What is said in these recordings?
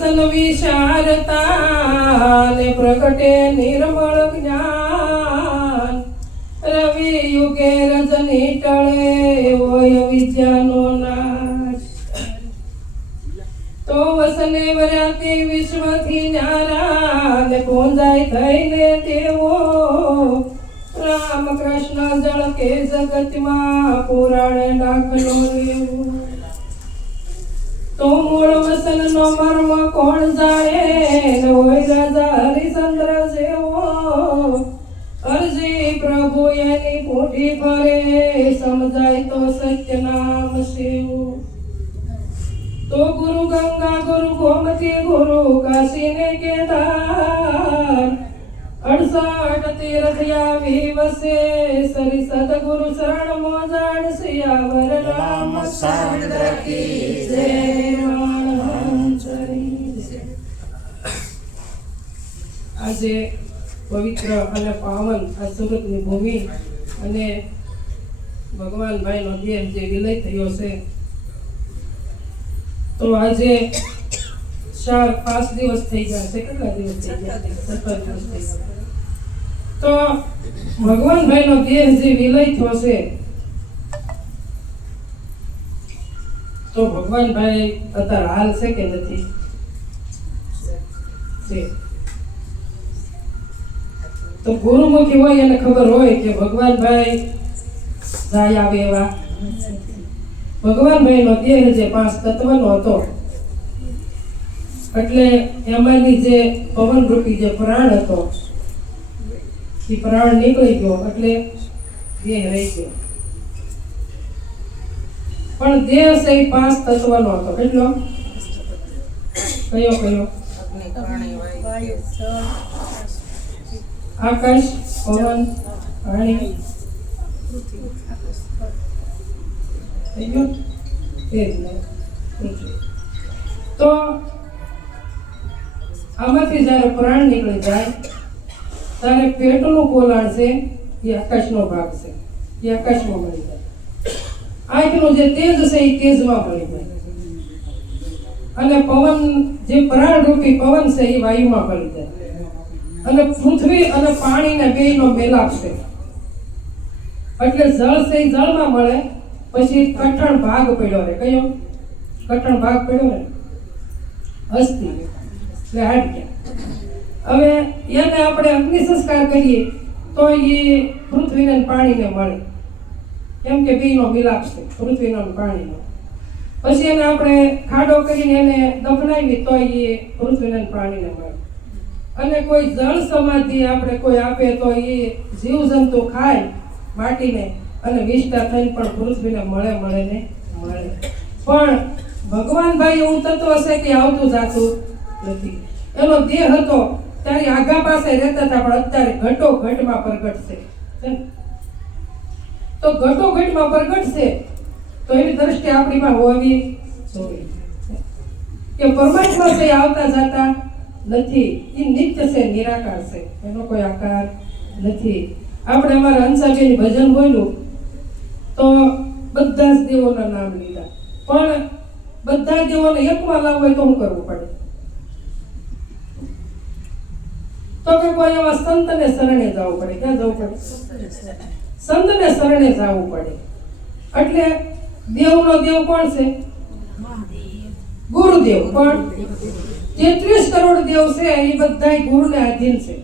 વસન વિશારતા ને પ્રગટે નિર્મળ જ્ઞાન રવિ યુગે રજની ટળે હોય વિદ્યાનો નાશ તો વસને વરાતી વિશ્વથી ન્યારા ને પૂંજાય થઈને તેવો રામ કૃષ્ણ જળ કે જગતમાં પુરાણ દાખલો લેવો તો મૂળ વસન નો મર્મ કોણ જાણે હોય રાજા હરિચંદ્ર જેવો અરજી પ્રભુ એની પોઢી ફરે સમજાય તો સત્ય નામ શિવ તો ગુરુ ગંગા ગુરુ ગોમતી ગુરુ કાશી ને કેદાર 68 તીર્થ આવી વસે સરી સદગુરુ શરણ મોજાણ સિયાવર રામચંદ્ર કી જય આજે પવિત્ર અને પાવન આ સુરતની ભૂમિ અને ભગવાન ભાઈનો દેહ જે વિલય થયો છે તો આજે 4-5 દિવસ થઈ ગયા છે. કેટલા દિવસ થઈ ગયા? 17 દિવસ થઈ ગયા. તો ભગવાન ભાઈનો દેહ જે વિલય થયો છે તો ભગવાન ભાઈ અત્યારે હાલ છે કે નથી? છે. તો ગુરુમુખી હોય એને ખબર હોય કે ભગવાન ભાઈ જાય આવે એવા ભગવાન ભાઈનો દેહ જે 5 તત્વનો હતો એટલે એમાંની જે પવન રૂપી જે પ્રાણ હતો એ પ્રાણ નીકળી ગયો એટલે દેહ રહી ગયો. પણ દેહ છે 5 તત્વનો હતો. કેટલો? કયો કયો? આકાશ, પવન, પાણી, તો આમાંથી જયારે પ્રાણ નીકળી જાય ત્યારે પેટનું પોલાણ છે એ આકાશનો ભાગ છે, એ આકાશમાં મળી જાય. આંખનું જે તેજ છે એ તેજમાં મળી જાય અને પવન જે પ્રાણ રૂપી પવન છે એ વાયુમાં મળી જાય અને પૃથ્વી અને પાણીને બેયનો મેલાપ છે એટલે જળ છે એ જળમાં મળે. પછી કઠણ ભાગ પડ્યો રે. કયો કઠણ ભાગ પડ્યો ને? અસ્થિ એટલે હાડક્યા. હવે એને આપણે અગ્નિ સંસ્કાર કરીએ તો એ પૃથ્વીને પાણીને મળે કેમ કે બેયનો મિલાપ છે પૃથ્વીનો અને પાણીનો. પછી એને આપણે ખાડો કરીને એને દફનાવી તો એ પૃથ્વીને અને પાણીને મળે. અને કોઈ જળ સમાધિ આપણે કોઈ આપે તો એ જીવજંતુ ખાય માટીને અને વિષ્ટા થઈને પણ પૃથ્વીને મળે ને મળે. પણ ભગવાન ભાઈ એવું તત્વ છે કે આવતું જાતું નથી. એનો દેહ હતો ત્યારે આઘા પાસે રહેતા હતા પણ અત્યારે ઘટો ઘટમાં પ્રગટ છે. તો ઘટો ઘટમાં પ્રગટ છે તો એની દ્રષ્ટિ આપણીમાં હોવી જોઈએ કે પરમાત્મા છે આવતા જતા નથી. એ નિત્ય છે, નિરાકાર છે, એનો કોઈ આકાર નથી. આપણે અમારા હંસાબેન ભજન બોલ્યું તો બધા જ દેવોના નામ લીધા પણ બધા દેવોને એકમાં લાવવું હોય તો શું કરવું પડે? તો કે કોઈ એવા સંતને શરણે જવું પડે. ક્યાં જવું પડે? સંતને શરણે જવું પડે. એટલે દેવનો દેવ કોણ છે? ગુરુદેવ. પણ 33 કરોડ દેવ છે એ બધા ગુરુને આધીન છે.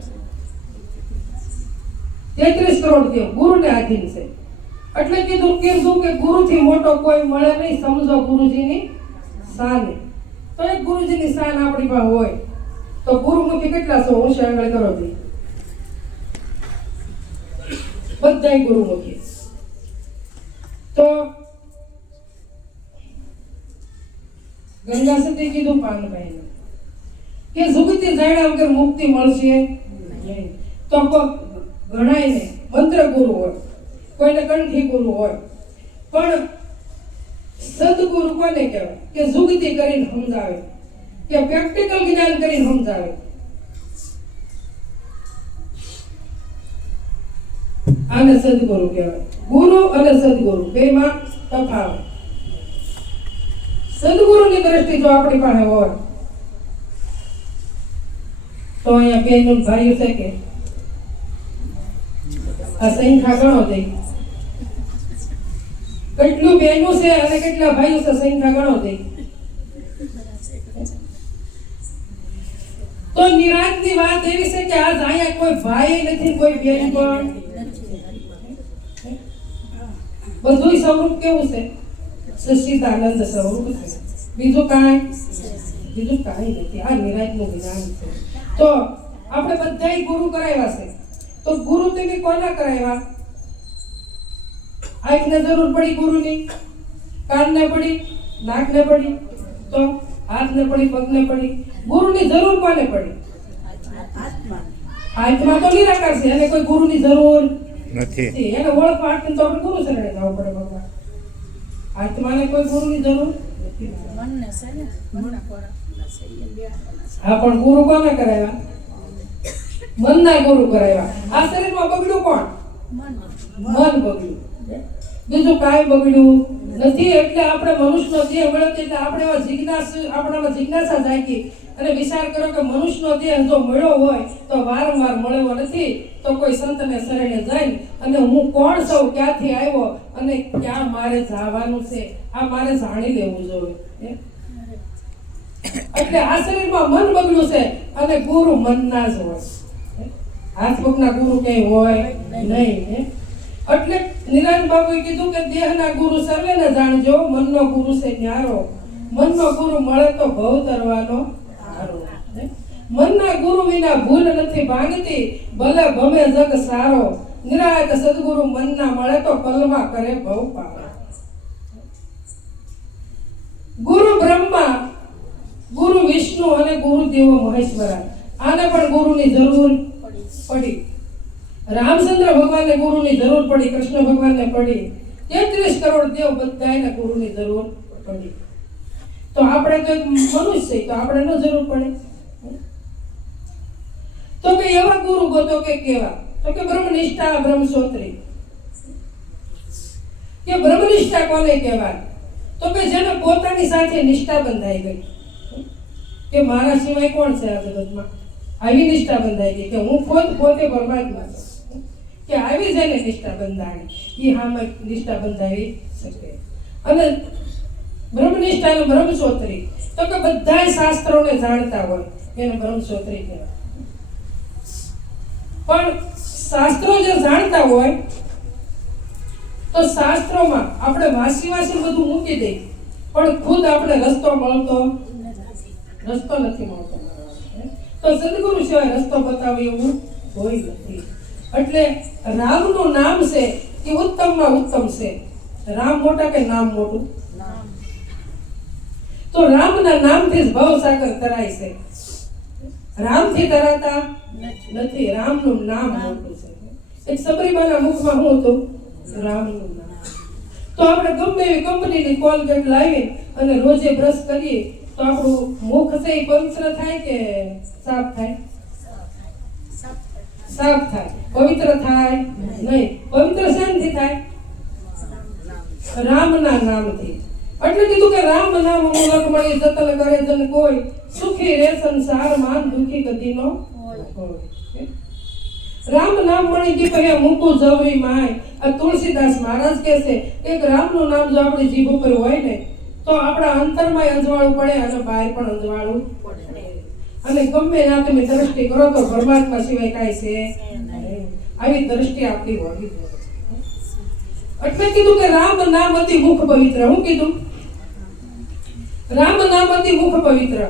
33 કરોડ દેવ ગુરુને આધીન છે. એટલે કીધું કે ગુરુથી મોટો કોઈ મળે નહીં. સમજો ગુરુજીની શાન. તો એક ગુરુજીની શાન આપણી પાસે હોય તો ગુરુમુખી કેટલા છો? હું આંગળ કરો દી બધાય ગુરુમુખી. તો ગંગા સતી કીધું પાનભાઈને કે જુગતી જાણ્યા વગર મુક્તિ મળશે નહીં. તો ઘણાય ને મંત્ર ગુરુ હોય, કોઈને કંઠી ગુરુ હોય, પણ સદગુરુ કોને કહેવાય? કે જુગતી કરીને સમજાવે, કે પ્રેક્ટિકલ જ્ઞાન કરીને સમજાવે. આને સદગુરુ કહેવાય. ગુરુ અને સદગુરુ બેમાં તફાવત. સદગુરુની દ્રષ્ટિ જો આપણી પાસે હોય તો અહીંયા બેનનું ભાઈઓ છે કે આ સંખ્યા ગણો દે કેટલું બેનું છે અને કેટલા ભાઈઓ છે સંખ્યા ગણો દે. તો નિરાંતની વાત એવી છે કે આજ અહીંયા કોઈ ભાઈ નથી કોઈ બેન પણ બધું સ્વરૂપ કેવું છે સચ્ચિદાનંદ સ્વરૂપ છે. બીજું કાંઈ નથી. આ નિરાંતનું જ્ઞાન છે. તો આપણે બધાય ગુરુ કરાવ્યા છે. તો ગુરુ તમે કોના કરાવ્યા? આંખને જરૂર પડી ગુરુની, કાનને પડી, નાકને પડી, તો હાથને પડી, પગને પડી. ગુરુની જરૂર કોને પડી? આત્મા તો નિરાકાર છે, એને કોઈ ગુરુની જરૂર નથી. એને ઓળખવા માટે તો આપણે ગુરુ શરણે જવું પડે ભગવાન. આત્માને કોઈ ગુરુની જરૂર નથી. હા, પણ ગુરુ કોને કરાવ્યા? મનના ગુરુ કરાવ્યા. આ શરીરમાં બગડ્યું કોણ? મન બગડ્યું. બીજું કાંઈ બગડ્યું નથી. એટલે આપણે મનુષ્યનો દેહ મળ્યો એટલે આપણે આપણામાં જિજ્ઞાસા જાગી અને વિચાર કરો કે મનુષ્યનો દેહ જો મળ્યો હોય તો વારંવાર મળ્યો નથી તો કોઈ સંતને શરણે જઈને અને હું કોણ છું, ક્યાંથી આવ્યો અને ક્યાં મારે જવાનું છે, આ મારે જાણી લેવું જોઈએ. એટલે આ શરીરમાં મન બગડ્યું છે અને ગુરુ મનના જ હોય. હાથ પગના ગુરુ ક્યાંય હોય નહીં. એટલે નિરાંત બાપુએ કીધું કે દેહના ગુરુ સર્વેને જાણજો, મનનો ગુરુ છે ન્યારો. મનનો ગુરુ મળે તો ભવ તરવાનો હારો. મનના ગુરુ વિના ભૂલ નથી ભાંગતી, ભલે ભમે જગ સારો. નિરાંત સદગુરુ મનના મળે તો પલમાં કરે ભવ પાર. ગુરુ બ્રહ્મા, ગુરુ વિષ્ણુ અને ગુરુ દેવો મહેશ્વરા. આને પણ ગુરુની જરૂર પડી. રામચંદ્ર ભગવાનને ગુરુની જરૂર પડી, કૃષ્ણ ભગવાનને પડી, 33 કરોડ દેવ બધાને ગુરુની જરૂર પડી. તો આપણે તો એક મનુષ્ય તો આપણે ન જરૂર પડે? તો કે એવા ગુરુ ગોતો કે કેવા? તો કે બ્રહ્મનિષ્ઠા બ્રહ્મસોત્રી. કે બ્રહ્મનિષ્ઠા કોને કહેવાય? તો કે જેને પોતાની સાથે નિષ્ઠા બંધાઈ ગઈ કે મારા સિવાય કોણ છે આ જગતમાં, આવી નિષ્ઠા બંધાઈ ગઈ કે હું પોતે પરમાત્મા છું. કે આવી જેને નિષ્ઠા બંધાણી એ હામે નિષ્ઠા બંધાવી શકે. અને બ્રહ્મનિષ્ઠા અને બ્રહ્મસોત્રી તો કે બધાય શાસ્ત્રોને જાણતા હોય એને બ્રહ્મસોત્રી કહેવાય. પણ શાસ્ત્રો જે જાણતા હોય તો શાસ્ત્રોમાં આપણે વાસી બધું મૂકી દઈએ પણ ખુદ આપણે રસ્તો નથી મળતો. તો સદગુરુ સિવાય રસ્તો બતાવે એવું કોઈ નથી. એટલે રામનું નામ છે એ ઉત્તમમાં ઉત્તમ છે. રામ મોટા કે નામ મોટું? તો રામના નામથી જ ભવસાગર તરાય છે. રામથી તરાતા નથી. રામનું નામ મોટું છે. એક સબરીમાના મુખમાં શું હતું? રામનું નામ. તો આપણે ગમે એવી કંપનીની કોલગેટ લાવી અને રોજે બ્રશ કરીએ તો આપણું મુખ છે એ પવિત્ર થાય કે સાફ થાય? સાફ થાય. પવિત્ર થાય નહીં. પવિત્ર શેનથી થાય? રામના નામથી. એટલે કીધું કે રામ નામ મૂલક મળી જતન કરે જન કોઈ, સુખી રે સંસાર માન દુખી કદી નો હોય. રામ નામ મળી દી પહેલા મૂકું જવરી માય. આ તુલસીદાસ મહારાજ કહે છે એક રામનું નામ જો આપણી જીભ ઉપર હોય ને તો આપણા અંતરમાં અંજવાળું પડે અને બહાર પણ અંજવાળું પડે. અને ગમે ત્યાં તમે દ્રષ્ટિ કરો તો પરમાત્મા સિવાય કાંઈ છે આવી દ્રષ્ટિ આપણી હોવી જોઈએ. એટલે કીધું કે રામ નામ અતિ મુખ પવિત્ર. હું કીધું? રામ નામ અતિ મુખ પવિત્ર,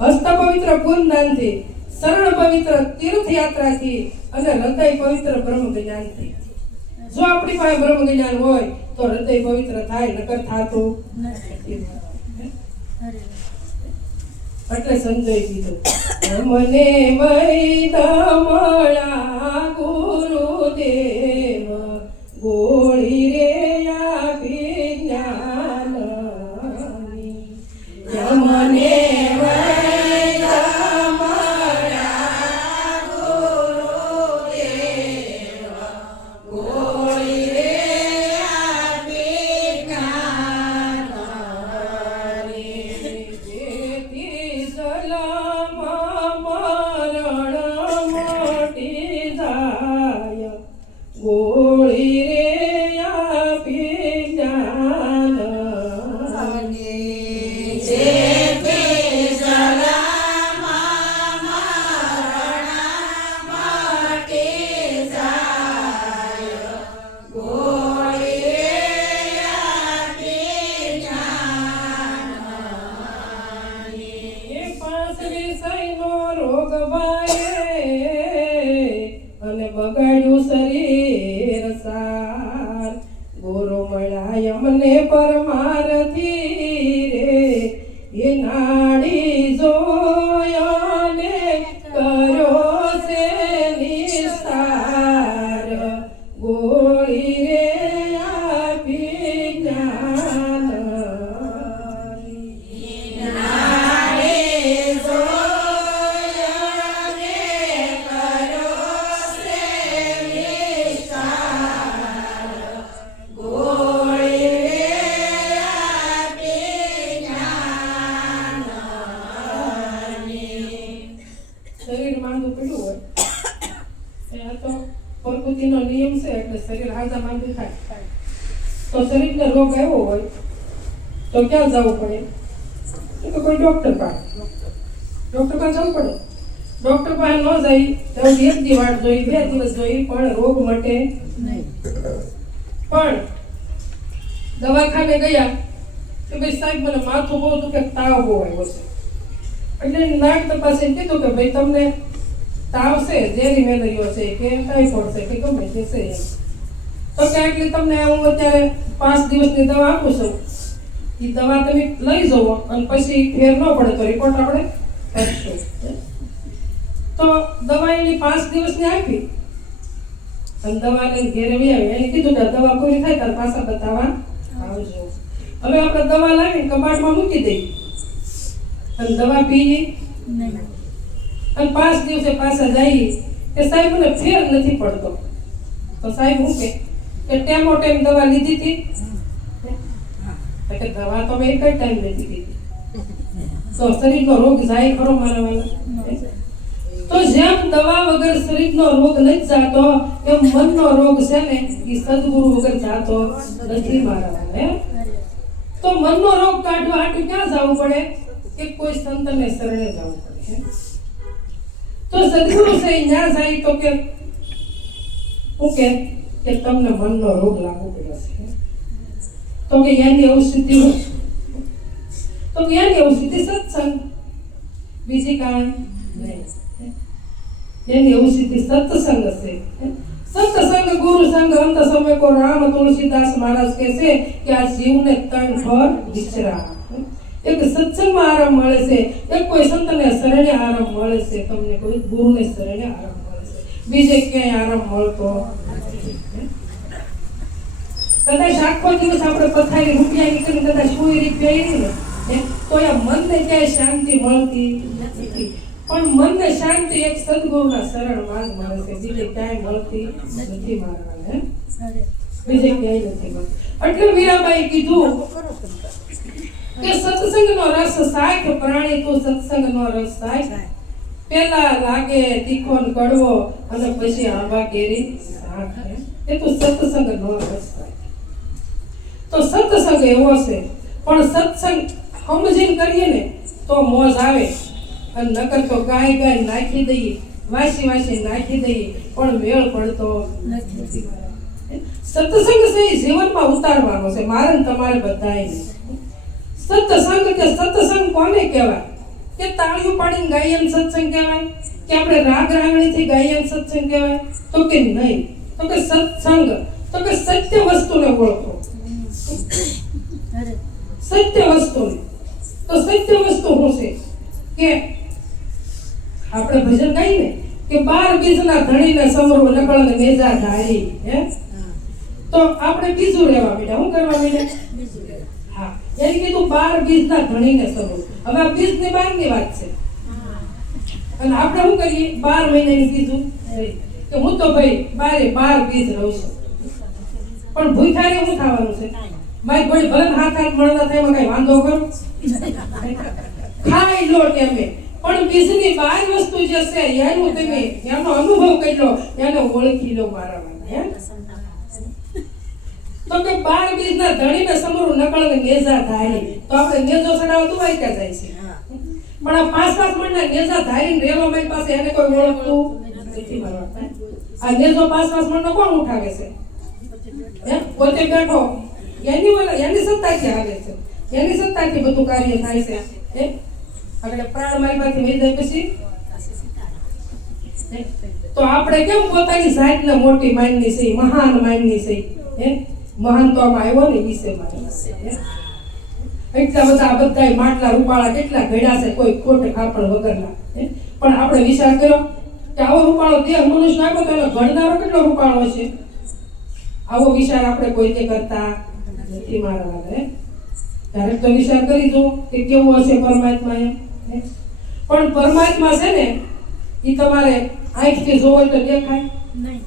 હસ્ત પવિત્ર પુણ્યદાનથી, શરણ પવિત્ર તીર્થયાત્રાથી અને હૃદય પવિત્ર બ્રહ્મ જ્ઞાનથી. જો આપણી પાસે બ્રહ્મ જ્ઞાન હોય તો હૃદય પવિત્ર થાય, નકર થાતું નથી. એટલે સંજય કીધું મને વૈદા મળ્યા ગુરુદેવ, ગોળી રે આપી જ્ઞાનની. મને વૈદા મળ્યા ગુરુદેવ, ગોળી રે આપી જ્ઞાનની. જેથી સલામ મર શ્વાસ વિષયનો રોગ ભાઈ અને બગાડ્યું શરીર સાર ગુરુ મળ્યા અમને પરમારથી રે એ નાડી જોયાને કર્યો છે નિસ્તાર ગોળી રે આપી જ્ઞાન શરીર માંદું પડ્યું હોય એ આ તો પ્રકૃતિનો નિયમ છે એટલે શરીર હાજા માંદું થાય તો શરીરને રોગ આવ્યો હોય તો ક્યાં જવું પડે તો કોઈ ડોક્ટર પાસે જવું પડે ડોક્ટર પાસે ન જાય તો એક દી વાટ જોઈ 2 દિવસ જોઈ પણ રોગ મટે નહીં પણ દવાખાને ગયા કે ભાઈ સાહેબ મને માથું બહુ દુખે તાવ બહુ આવ્યો છે એટલે નાક તપાસીને કીધું કે ભાઈ તમને તાવ છે ઝેરી મેલેરિયો છે કે ટાઇફોઇડ છે કે ગમે તે છે એમ તો કે એટલે તમને હું અત્યારે 5 દિવસની દવા આપું છું એ દવા તમે લઈ જાઓ અને પછી ફેર ન પડે તો રિપોર્ટ આપણે કરશું તો દવા એની 5 દિવસની આપી અને દવા લઈને ઘેરે આવી એને કીધું કે દવા પૂરી થાય ત્યારે પાછા બતાવવા આવજો હવે આપણે દવા લાવીને કબાટમાં મૂકી દઈએ અને દવા પીએ નહીં અને 5 દિવસે પાછા જઈએ કે સાહેબ મને ફેર નથી પડતો તો સાહેબ હું કે ટેમો ટેમ દવા લીધી હતી કે દવા તો મેં એક ટાઈમ નથી લીધી તો શરીરનો રોગ જાય ખરો મારા વાલા તો જેમ દવા વગર શરીરનો રોગ નથી જાતો એમ મનનો રોગ છે ને એ સદગુરુ વગર જાતો નથી મારા વાલા તો મનનો રોગ કાઢવા હાટુ ક્યાં જવું પડે કે કોઈ સંતને શરણે જવું પડે તો સદગુરુ છે ત્યાં જાય તો કે હું કે તમને મનનો રોગ લાગુ પડ્યો છે તો કે એની ઔષધિ તો કે એની ઔષધિ સત્સંગ બીજી કાંઈ નહીં એની ઔષધિ સત્સંગ છે સત્સંગ ગુરુ સંગ અંત સમય કો રામ તુલસીદાસ મહારાજ કહે છે કે આ જીવને 3 ફળ વિચરા એક સત્સંગમાં આરામ મળે છે એક કોઈ સંતને શરણે આરામ મળે છે તમને કોઈ ગુરુને શરણે આરામ મળે છે બીજે ક્યાંય આરામ મળતો કદાચ આખો દિવસ આપણે પથારી રૂપિયા નીકળી કદાચ કોઈ રીત ને તો એ મનને ક્યાંય શાંતિ મળતી નથી પણ મનને શાંતિ એક સદગુરુના શરણમાં જ મળે છે બીજે ક્યાંય મળતી નથી મારા બીજે ક્યાંય નથી મળતી એટલે મીરાબાઈ કીધું કે સત્સંગનો રસ સાખ પ્રાણી તું સત્સંગનો રસ સાખ પેલા લાગે તીખો ને કડવો અને પછી આંબા કેરી શાક એ તો સત્સંગનો રસ સાખ તો સત્સંગ એવો છે પણ સત્સંગ સમજીને કરીએ ને તો મોજ આવે અને નકર તો ગાય નાખી દઈએ વાસી નાખી દઈએ પણ મેળ પડતો નથી સત્સંગ છે એ જીવનમાં ઉતારવાનો છે મારે ને તમારે બધાય સત્સંગ કોને કહેવાય કે તાળીઓ પાડીને ગાયન સત્સંગ કહેવાય કે આપણે રાગ રાગણીથી ગાયન સત્સંગ કહેવાય તો કે નહીં તો કે સત્સંગ તો કે સત્ય વસ્તુને ઓળખો સત્ય વસ્તુને તો સત્ય વસ્તુ શું છે કે આપણે ભજન ગાઈએ ને કે 12 બીજના ધણીને સમરો નકળને મેજા ધારી હે તો આપણે બીજું રહેવા માંડ્યા શું કરવા માંડ્યા હા એને કીધું 12 બીજના ધણીને સમરો હવે આ બીજની 12ની વાત છે અને આપણે શું કરીએ 12 મહિનાની કીધું કે હું તો ભાઈ 12 બીજ રહું છું પણ ભૂખારે શું થવાનું છે ભાઈ કોઈ ભલે હાથ મળતા થાય એમાં કઈ વાંધો કરો ખાઈ લો ટેમે પણ બીજની 12 વસ્તુ જે છે એનું તમે એનો અનુભવ કરી લો એને ઓળખી લો મારા હે તો કે 12 બીજના ધણીને સમરું નકળને નેજા ધારી તો આપણે નેજો સડાવ તો વાઈ ક્યાં જાય છે પણ આ 5-5 મણના નેજા ધારીને રેલો મારી પાસે એને કોઈ ઓળખતું નથી મારવા આ નેજો 5-5 મણનો કોણ ઉઠાવે છે હે પોતે બેઠો એની સત્તાથી હાલે છે એની સત્તાથી બધું કાર્ય થાય છે હે આપણે પ્રાણ મારી માંથી વહી જાય પછી તો આપણે કેમ પોતાની જાતને મોટી માનની છે, મહાન માનની છે, હે મહાન તો આમાં આવ્યો ને વિશે માની એટલા બધા માટલા રૂપાળા કેટલા ઘડ્યા છે કોઈ ખોટ ખાપણ વગરના, પણ આપણે વિચાર કર્યો કે આવો રૂપાળો દેહ મનુષ્ય આપ્યો તો એનો ઘડનારો કેટલો રૂપાળો છે? આવો વિચાર આપણે કોઈને કરતા નથી મારા વાળા. ત્યારે તો વિચાર કરી દો કે કેવો હશે પરમાત્મા એમ. પણ પરમાત્મા છે ને એ તમારે આંખથી જોવો તો દેખાય નહીં,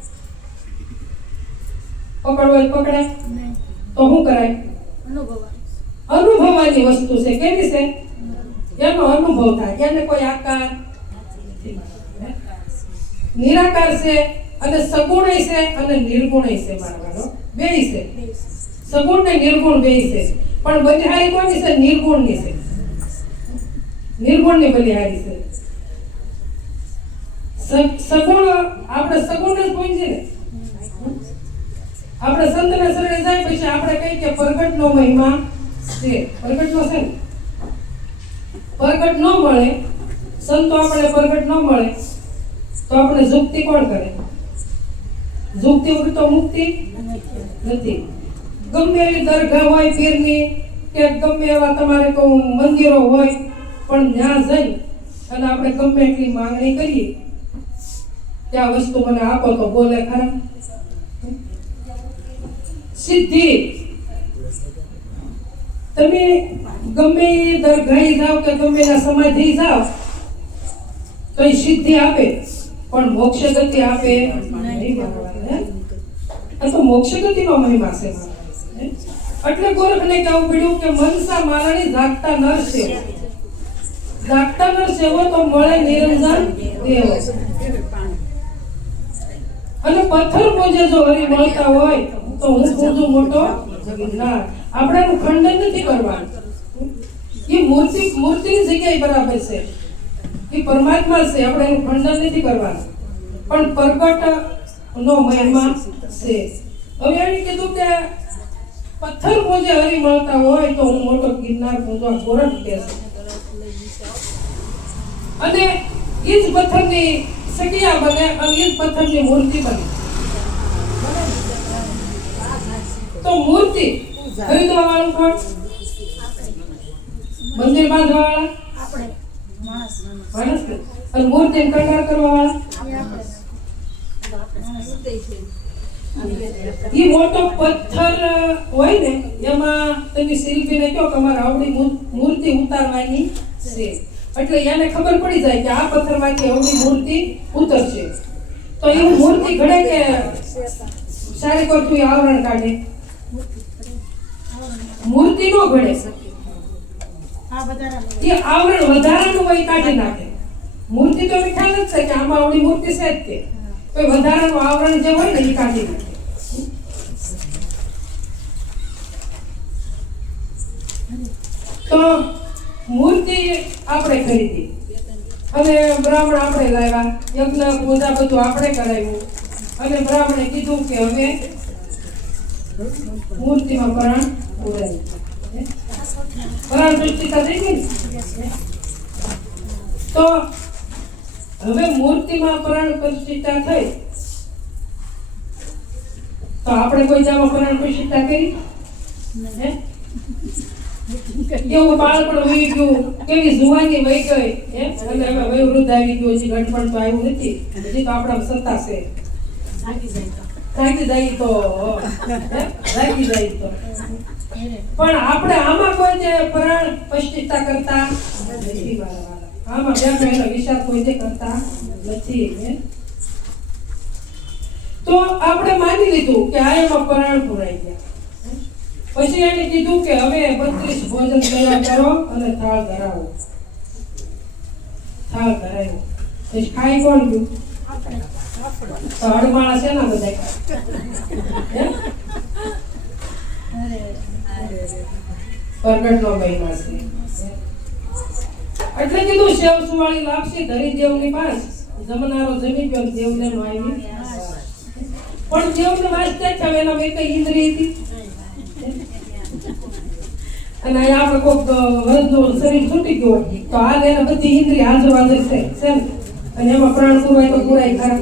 પકડવો હોય પકડાય નહીં, તો શું કરાય? અનુભવવાની વસ્તુ છે. કેવી છે? એનો અનુભવ થાય. એને કોઈ આકાર નિરાકાર છે અને સગુણ છે અને નિર્ગુણ છે. મારા બેય છે, સગુણ ને નિર્ગુણ બેય છે. પણ બલિહારી કોની છે? નિર્ગુણની છે. નિર્ગુણની બલિહારી છે. સગુણ આપણે સગુણ જ પૂંજી ને આપણે સંતના શરણે જાય પછી આપણે કહીએ કે પ્રગટનો મહિમા છે. પ્રગટનો છે ને પ્રગટ ન મળે, સંતો આપણે પ્રગટ ન મળે તો આપણે જુક્તિ કોણ કરે? જુક્તિ વગર તો મુક્તિ નથી. ગમે એવી દરગાહ હોય પીરની કે ગમે એવા તમારે કોઈ મંદિરો હોય, પણ ત્યાં જઈ અને આપણે ગમે એટલી માંગણી કરીએ કે આ વસ્તુ મને આપો તો બોલે ખરા? સિદ્ધિ તમે ગમે દરગાહે જાઓ કે ગમે એના સમાધિ જાઓ તો એ સિદ્ધિ આપે, પણ મોક્ષ ગતિ આપે નહીં. આ તો મોક્ષ ગતિનો મહિમા છે. એટલે ગોરખને કહેવું પડ્યું કે મનસા મારાની જાગતા નર સેવો, જાગતા નર સેવો તો મળે નિરંજન દેવ. અને પથ્થર પૂજે જો હરી મળતા હોય તો હું પૂજું મોટો ગિરનાર. આપણે એનું ખંડન નથી કરવાનું. એ મૂર્તિની જગ્યાએ બરાબર છે, એ પરમાત્મા છે. આપણે એનું ખંડન નથી કરવાનું, પણ પ્રગટ નો મહિમા છે. હવે એને કીધું કે પથ્થર પૂજે હરી મળતા હોય તો હું મોટો ગિરનાર પૂજવા ગોરખ કે છે. અને એ જ પથ્થરની સગિયા બને અને એ જ પથ્થરની મૂર્તિ બને. તો મૂર્તિ ખરીદવા વાળું કોણ? મંદિર બાંધવા વાળા આપણે માણસ. અને મૂર્તિ કંટાળ કરવા વાળા એ મોટો પથ્થર હોય ને એમાં તમે શિલ્પીને કહો કે અમારે આવડી મૂર્તિ ઉતારવાની છે, એટલે એને ખબર પડી જાય કે આ પથ્થરમાંથી આવડી મૂર્તિ ઉતરશે. તો એવું મૂર્તિ ઘડે કે સારી કરતું આવરણ કાઢે? મૂર્તિ નો ઘડે, એ આવરણ વધારાનું હોય કાઢી નાખે. મૂર્તિ તો ખ્યાલ જ છે કે આમાં આવડી મૂર્તિ છે જ તે, કોઈ વધારાનું આવરણ જે હોય ને એ કાઢી નાખે. તો મૂર્તિ આપણે ખરીદી અને બ્રાહ્મણ આપણે લાવ્યા, યજ્ઞ પૂજા બધું આપણે કરાવ્યું અને બ્રાહ્મણે કીધું કે હવે મૂર્તિમાં પરાણ પૂરાય. પરાણ પ્રતિષ્ઠા થઈ ગઈ. તો હવે મૂર્તિમાં પરાણ પ્રતિષ્ઠા થઈ તો આપણે કોઈ જામાં પરાણ પ્રતિષ્ઠા કરી? કેવું બાળપણ વહી ગયું, કેવી જુવાની વહી ગઈ, અને હવે વયોવૃદ્ધ આવી ગયું, હજી ગણપણ તો આવ્યું નથી, હજી તો આપણા સત્તા છે. રાગી જાય તો પણ આપણે આમાં કોઈ જે પરાણ પ્રતિષ્ઠા કરતા નથી. આમાં બે એનો વિચાર કોઈ જે કરતા નથી. તો આપણે માની લીધું કે આ એમાં પરાણ પુરાઈ ગયા. પછી એને કીધું કે હવે 32 ભોજન તૈયાર કરો અને થાળ ધરાવો. થાળ ધરાવ્યો પછી ખાઈ કોણ ગયું? તો હડમાળા છે ને બધા પ્રગટનો મહિમા છે. એટલે કીધું સેવ સુવાળી લાપસી ધરી દેવની પાસ, જમનારો જમી ગયો દેવને નો આવી. પણ દેવને વાંચતા જ હવે એના એક ઇન્દ્રિય હતી. અને અહીંયા આપણે કોઈક વૃદ્ધનું શરીર છૂટી ગયું હોય તો હાલ એને બધી ઇન્દ્રિય હાજર છે ને, અને એમાં પ્રાણ પૂરવાય તો પૂરાય ખરા.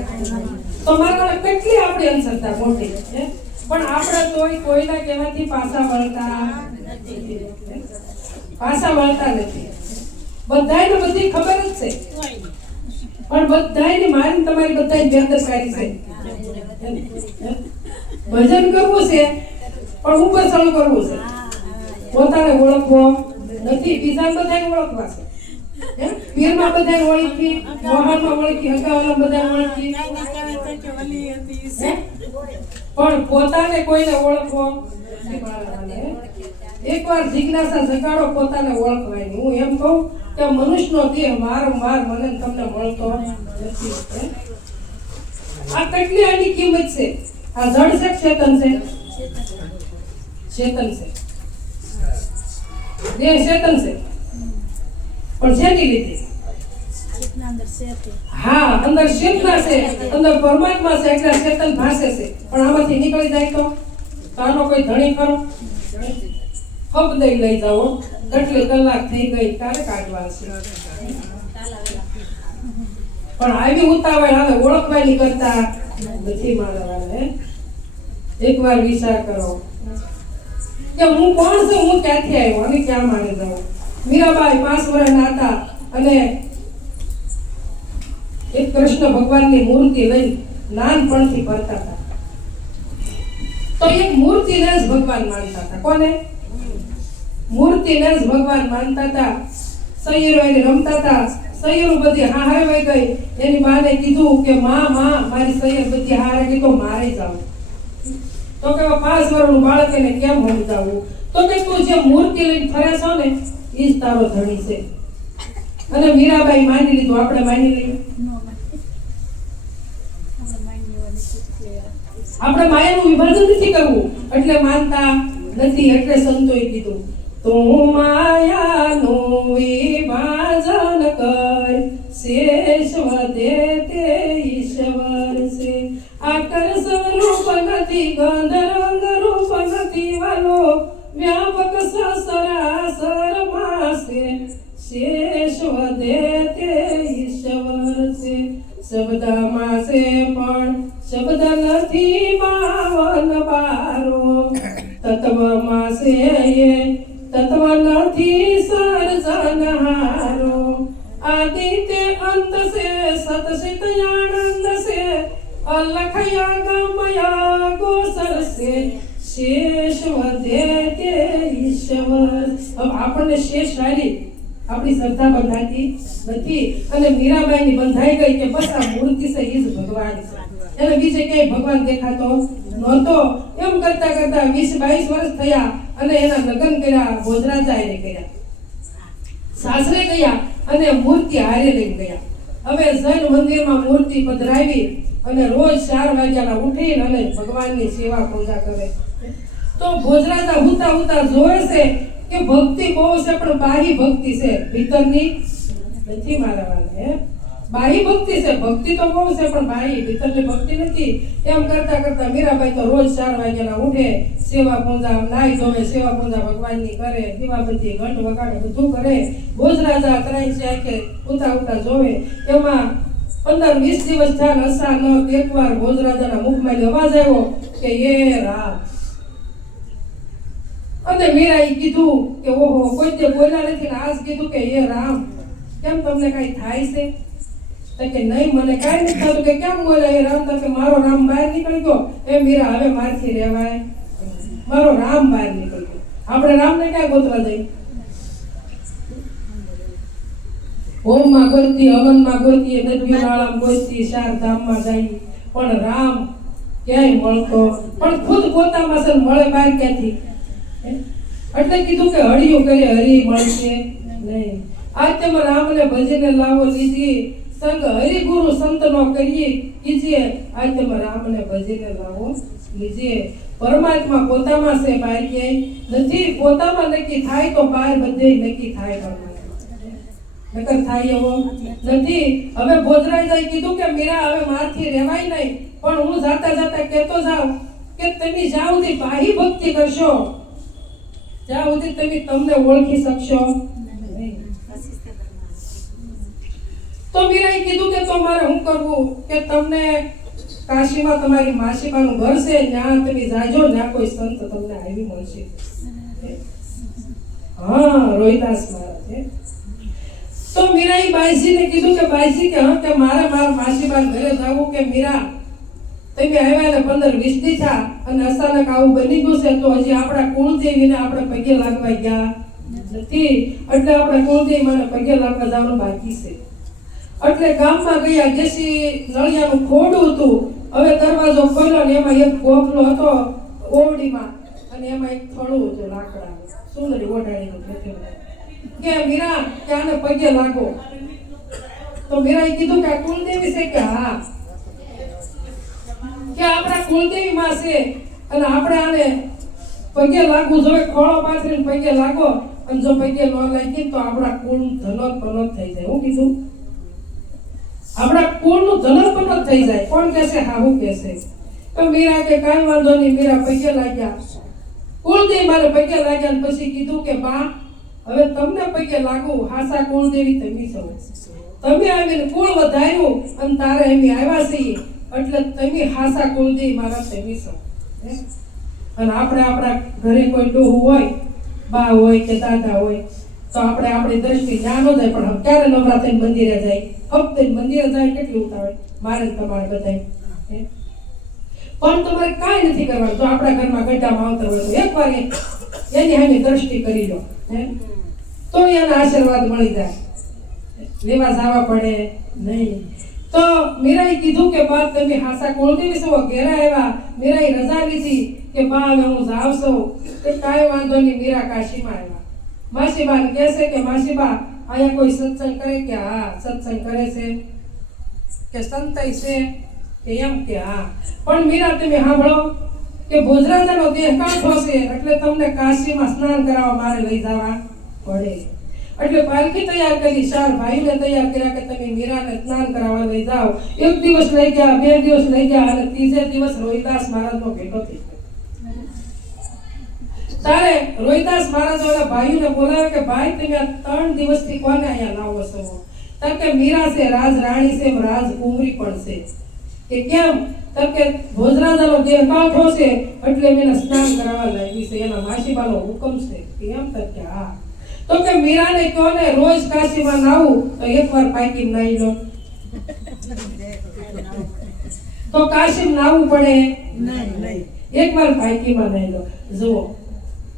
તો મારા કેટલી આપણી અંધશ્રદ્ધા મોટી છે, પણ આપણે તોય કોઈના કહેવાથી પાછા વળતા નથી. બધાયને બધી ખબર જ છે, પણ બધાયને મારી તમારી બધાય બેદરકારી છે. ભજન કરવું છે પણ ઉપર સળ કરવું છે, પોતાને ઓળખવો નથી, બીજાને બધાને ઓળખવા છે. પીરમાં બધાને ઓળખી, મોહનમાં ઓળખી, હકાવાલા બધાને ઓળખી, પણ પોતાને કોઈને ઓળખવો નથી. એકવાર જિજ્ઞાસા જગાડો પોતાને ઓળખવાની. હું એમ કહું કે મનુષ્યનો દેહ વારંવાર મને તમને મળતો નથી. આ કેટલી આની કિંમત છે. આ જડ છે, ચેતન છે, ચેતન છે, દેહ ચેતન છે, પણ શેની લીધે? હા, અંદર ચેતના છે, અંદર પરમાત્મા છે, એટલે ચેતન ભાસે છે. પણ આમાંથી નીકળી જાય તો આનો કોઈ ધણી ખરો? હબ દઈ લઈ જાઓ, કેટલી કલાક થઈ ગઈ, કાલે કાઢવા છે. પણ આવી ઉતાવળ આવે ઓળખવાની કરતા નથી માનવાને. એકવાર વિચાર કરો કે હું કોણ છું, હું ક્યાંથી આવ્યો અને ક્યાં માની જાઉં. મીરાબાઈ 5 વર્ષના હતા અને એક કૃષ્ણ ભગવાનની મૂર્તિ લઈ નાનપણથી ફરતા હતા. તો એક મૂર્તિને જ ભગવાન માનતા હતા. કોને? મૂર્તિને જ ભગવાન માનતા હતા. સૈયરો એને રમતા હતા, સૈયરો બધી હારે વઈ ગઈ. એની માને કીધું કે માં મારી સૈયર બધી હારે ગઈ તો મારે જાવ. તો કે 5 વર્ષનું બાળક એને કેમ સમજાવવું? તો કે તું જે મૂર્તિ લઈને ફરે છો ને એ જ તારો ધણી છે. અને મીરાબાઈ માની લીધું. આપણે માની લઈએ? આપણે માયાનું વિભાજન નથી કરવું એટલે માનતા નથી. એટલે સંતોએ કીધું તું માયાનું વિભાજન કર, શેષ વધે તે ઈશ્વર છે. આકર સ્વરૂપ નથી, ગંધર્વ રૂપ નથી, વાલો વ્યાપક સસરાસર માસે. શેષ વધે તે ઈશ્વર છે. શબ્દમાં છે પણ શબ્દ નથી, 52 બારો. તત્વમાં છે એ તત્વ નથી, સર્જનહારો. આદિત્ય અંત છે, સતસિત આનંદ છે, અલખયા ગમયા ગોસર છે. શેષ વધે તે ઈશ્વર. હવે આપણને શેષ હારી આપણી શ્રદ્ધા બંધાતી નથી. અને મીરાબાઈની બંધાઈ ગઈ કે બસ આ મૂર્તિ છે એ જ ભગવાન છે, એને બીજે ક્યાંય ભગવાન દેખાતો નહોતો. એમ કરતા કરતા 20-22 વર્ષ થયા અને એના લગ્ન કર્યા. ભોજરાજા એને કર્યા, સાસરે ગયા અને મૂર્તિ હારે લઈને ગયા. હવે જૈન મંદિરમાં મૂર્તિ પધરાવી અને રોજ 4 વાગ્યાના ઉઠીને અને ભગવાનની સેવા પૂજા કરે. તો ભોજરાજા હુતા જોવે છે કે ભક્તિ બહુ છે પણ બાહ્ય ભક્તિ છે, ભીતરની નથી. મારા વાલે બાહ્ય ભક્તિ છે, ભક્તિ તો બહુ છે પણ બાહ્ય ભીતરની ભક્તિ નથી. એમ કરતા કરતા મીરાબાઈ તો રોજ 4 વાગ્યાના ઉઠે, સેવા પૂજા નાઈ ધોવે, સેવા પૂજા ભગવાનની કરે, દીવાબત્તી ઘંટ વગાડે, બધું કરે. ભોજરાજા ત્રાઈસી આંખે ઉતા જોવે. એમાં 15-20 દિવસ થયા, અચાનક એકવાર ભોજરાજાના મુખમાં અવાજ આવ્યો કે એ રામ. અને મીરાએ કીધું કે ઓહો, કોઈ તે બોલ્યા નથી ને આજ કીધું કે એ રામ, કેમ તમને કઈ થાય છે? તો કે નહીં, મને કાંઈ નથી થતું. કે કેમ બોલ્યા એ રામ? તો કે મારો રામ બહાર નીકળી ગયો. એ મીરા, હવે મારથી રહેવાય, મારો રામ બહાર નીકળી ગયો. આપણે રામને ક્યાં ગોતવા જઈએ? હોમમાં ગોતતી, હવનમાં ગોતતી, નદવી નાળામાં ગોતતી, 4 ધામમાં જઈ, પણ રામ ક્યાંય મળતો. પણ ખુદ પોતામાં છે, મળે બહાર ક્યાંથી? એટલે કીધું કે હળિયું કરે હરી મળશે નહીં. આજ તમે રામને ભજને લાવો લીધી, સંગ હરિગુરુ સંતનો કરીએ કીજીએ. આજ તમે રામને ભજને લાવો લીજીએ. પરમાત્મા પોતામાં છે, બહાર ક્યાંય નથી. પોતામાં નક્કી થાય તો બહાર બધે નક્કી થાય. નકર થાય એવો નથી. હવે ભોજરાજાએ કીધું કે મીરા, હવે મારથી રહેવાય નહીં, પણ હું જાતા જાતા કહેતો જાઉં કે તમે જ્યાં સુધી બાહ્ય ભક્તિ કરશો જ્યાં સુધી તમે તમને ઓળખી શકશો નહીં. તો મીરાએ કીધું કે તો મારે શું કરવું કે તમને કાશીમાં તમારી માસીબાનું ઘર છે, ત્યાં તમે જાજો, ત્યાં કોઈ સંત તમને આવી મળશે. હા, રોહિદાસ મહારાજ. તો મીરાએ બાઈજીને કીધું કે બાઈજી કે હા કે મારે મારા માસીબાન ઘરે જવું કે મીરા તમે આવ્યા ને 15-20 દી થયા અને અચાનક આવું બની ગયું છે, તો હજી આપણા કુળદેવીને આપણે પગે લાગવા ગયા નથી, એટલે આપણે કુળદેવી માને પગે લાગવા જવાનું બાકી છે. એટલે ગામમાં ગયા, દેશી નળિયાનું ખોડું હતું. હવે દરવાજો ખોલ્યો ને એમાં એક ગોખલો હતો ઓરડીમાં, અને એમાં એક થળું હતું લાકડાનું, સુંદરી ઓઢાડીનું બેઠેલું. કે મીરા કે આને પગે લાગો. તો મીરાએ કીધું કે આ કુળદેવી છે કે હા, કે આપણા કુળદેવી માં છે અને આપણે આને પગે લાગવું જોઈએ. ખોળો પાથરીને પગે લાગો, અને જો પગે ન લાગી તો આપણા કુળ ધનોત પનોત થઈ જાય. હું કીધું આપણા કુળનું ધનોત પનોત થઈ જાય. કોણ કહેશે? હા, હું કહેશે. તો મીરા કે કાંઈ વાંધો નહીં. મીરા પગે લાગ્યા, કુળદેવી મારે પગે લાગ્યા. પછી કીધું કે બા હવે તમને પગે લાગુ, હાસા કુળદેવી તમે છો. તમે આવીને કુળ વધાર્યું અને તારે એમ આવ્યા છીએ, એટલે તમે હાસા કુળદેવી મારા તમે છો. અને આપણે આપણા ઘરે કોઈ ડોહું હોય, બા હોય કે દાદા હોય, તો આપણે આપણી દ્રષ્ટિ ના ન જાય. પણ ક્યારે નવરાત્રી મંદિરે જાય, હપ્તે મંદિરે જાય, કેટલી ઉતાવળ મારે તમારે બધાય. પણ તમારે કાંઈ નથી કરવાનું. જો આપણા ઘરમાં ગઢામાં આવતા હોય તો એકવાર એની સામે દ્રષ્ટિ કરી લો, તો એના આશીર્વાદ મળી જાય, લેવા જવા પડે નહીં. તો મીરાએ કીધું કે બા તમે હાસા કુળદેવી છો, ઘેરા આવ્યા. મીરાએ રજા લીધી કે બા હવે હું જાઉં છું. કે કાંઈ વાંધો નહીં. મીરા કાશીમાં આવ્યા. માસીબાને કહેશે કે માસીબા અહીંયા કોઈ સત્સંગ કરે કે હા સત્સંગ કરે છે, કે સંતાઈ છે કે એમ કે હા. પણ મીરા તમે સાંભળો કે ભોજરાજાનો દેહ કાંઠો છે, એટલે તમને કાશીમાં સ્નાન કરાવવા મારે લઈ જવા પડે. એટલે પાલખી તૈયાર કરી, 4 ભાઈઓને તૈયાર કર્યા કે તમે મીરાને સ્નાન કરાવવા લઈ જાઓ. 1 દિવસ લઈ ગયા, 2 દિવસ લઈ ગયા, અને 3જે દિવસ રોહિદાસ મહારાજનો ભેટો થઈ ગયો. તારે રોહિદાસ મહારાજોના ભાઈઓને બોલાવે કે ભાઈ તમે આ 3 દિવસથી કોને અહીંયા લાવો છો? તર કે મીરા છે, રાજ રાણી છે, રાજકુંવરી પણ છે. કે કેમ? તર કે ભોજરાજાનો દેહ કાંઠો છે, એટલે મેને સ્નાન કરાવવા લાવી છે, એના માસીબાનો હુકમ છે. કેમ? તર કે હા. તો કે મીરાને કહો ને રોજ કાશીમાં નાવું તો એકવાર પાકી નાઈ લો. તો કાશીમાં નાવું પડે નહીં, એકવાર પાકીમાં નાઈ લો. જુઓ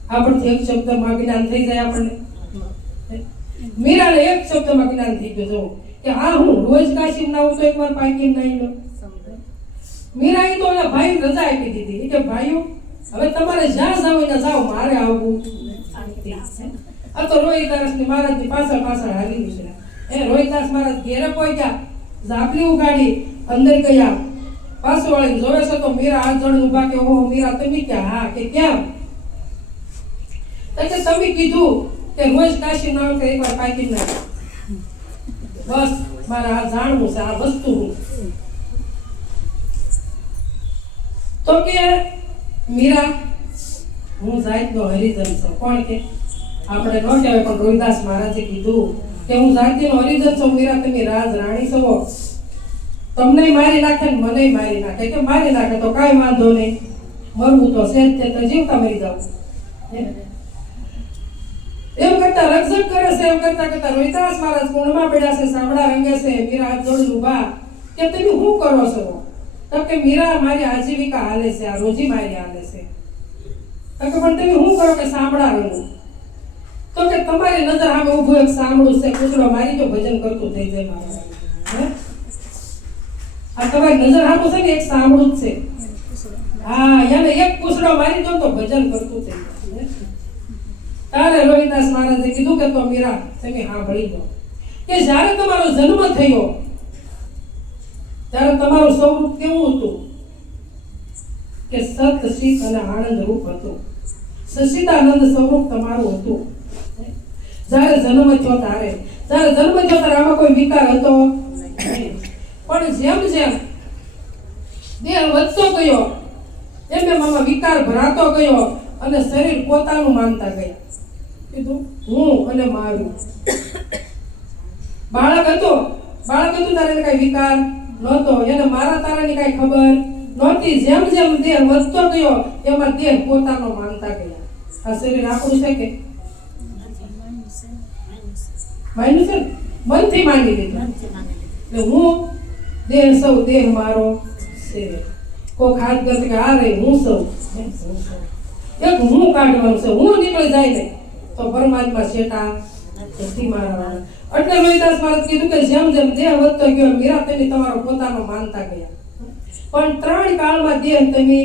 આપણથી એક શબ્દમાં જ્ઞાન થઈ જાય આપણને. મીરાને એક શબ્દમાં જ્ઞાન થઈ ગયું. જુઓ કે હા હું રોજ કાશીમાં નાવું તો એકવાર પાકીમાં નાઈ લો. મીરાએ તો ઓલા ભાઈ રજા આપી દીધી કે ભાઈઓ હવે તમારે જ્યાં જાવ ત્યાં જાઓ, મારે આવવું. આ તો રોહિદાસ મહારાજની પાછળ હાલી છે. રોહિદાસ મહારાજ ઘેરે પહોંચ્યા, ઝાપલી ઉગાડી, અંદર ગયા. પાછો વાળીને જોવે છે તો મીરા હાથ જોડીને ઊભા કે ઓહો મીરા તમે ક્યાં? હા કે કેમ? તો તમે કીધું કે રોજ કાશી નાવ કે એકવાર પાકી ના. બસ મારે આ જાણવું છે, આ વસ્તુ. તો કે મીરા હું જાતનો હરિજન છું. કોણ કે? આપણે ન કહેવાય, પણ રોહિદાસ મહારાજે કીધું કે હું જાતિનો હરિજન છું. મીરા તમે રાજ રાણી છો, તમને મારી નાખે ને મને મારી નાખે. કે મારી નાખે તો કાંઈ વાંધો નહીં, મરવું તો છે જ, તો જીવતા મરી જાવ. એમ કરતા રક્ષક કરે છે. એમ કરતા કરતા રોહિદાસ મહારાજ કુંડમાં પડ્યા છે, સાંભળા રંગે છે. મીરા હાથ જોડીને ઊભા કે તમે શું કરો છો? તો કે મીરા મારી આજીવિકા હાલે છે, આ રોજી મારી હાલે છે. તો કે પણ તમે શું કરો? કે સાંભળા રંગું. તો કે તમારી નજર સામે ઊભું એક સાંભળું છે, કૂતરો મારી તો ભજન કરતું થઈ જાય મારા. આ તમારી નજર સામે છે ને એક સાંભળું જ છે. હા એને એક કૂતરો મારી દો તો ભજન કરતું થઈ જાય. તારે રોહિદાસ મહારાજે કીધું કે તો મીરા તમે સાંભળી લો કે જ્યારે તમારો જન્મ થયો ત્યારે તમારું સ્વરૂપ કેવું હતું? કે સત શીખ અને આનંદ રૂપ હતું. સચિદાનંદ સ્વરૂપ તમારું હતું. જ્યારે જન્મ થયો ત્યારે આમાં કોઈ વિકાર હતો નહીં. પણ જેમ જેમ દેહ વધતો ગયો એમ એમ આમાં વિકાર ભરાતો ગયો અને શરીર પોતાનું માનતા ગયા. કીધું હું અને મારું. બાળક હતું તારે એને કઈ વિકાર નહોતો, એને મારા તારાની કઈ ખબર નહોતી. જેમ જેમ દેહ વધતો ગયો એમાં દેહ પોતાનો માનતા ગયા. આ શરીર આપણું છે કે માન્યું છે? મનથી માની લીધું. એટલે હું દેહ સૌ દેહ મારો છે. કોક હાથ કરશે કે આ રહી હું સૌ, એક હું કાઢવાનું છે. હું નીકળી જાય ને તો પરમાત્મા શેટા નથી મારવાના. એટલે રોહિદાસ મહારાજ કીધું કે જેમ જેમ દેહ વધતો ગયો મીરા તમે તમારો પોતાનો માનતા ગયા. પણ 3 કાળમાં દેહ તમે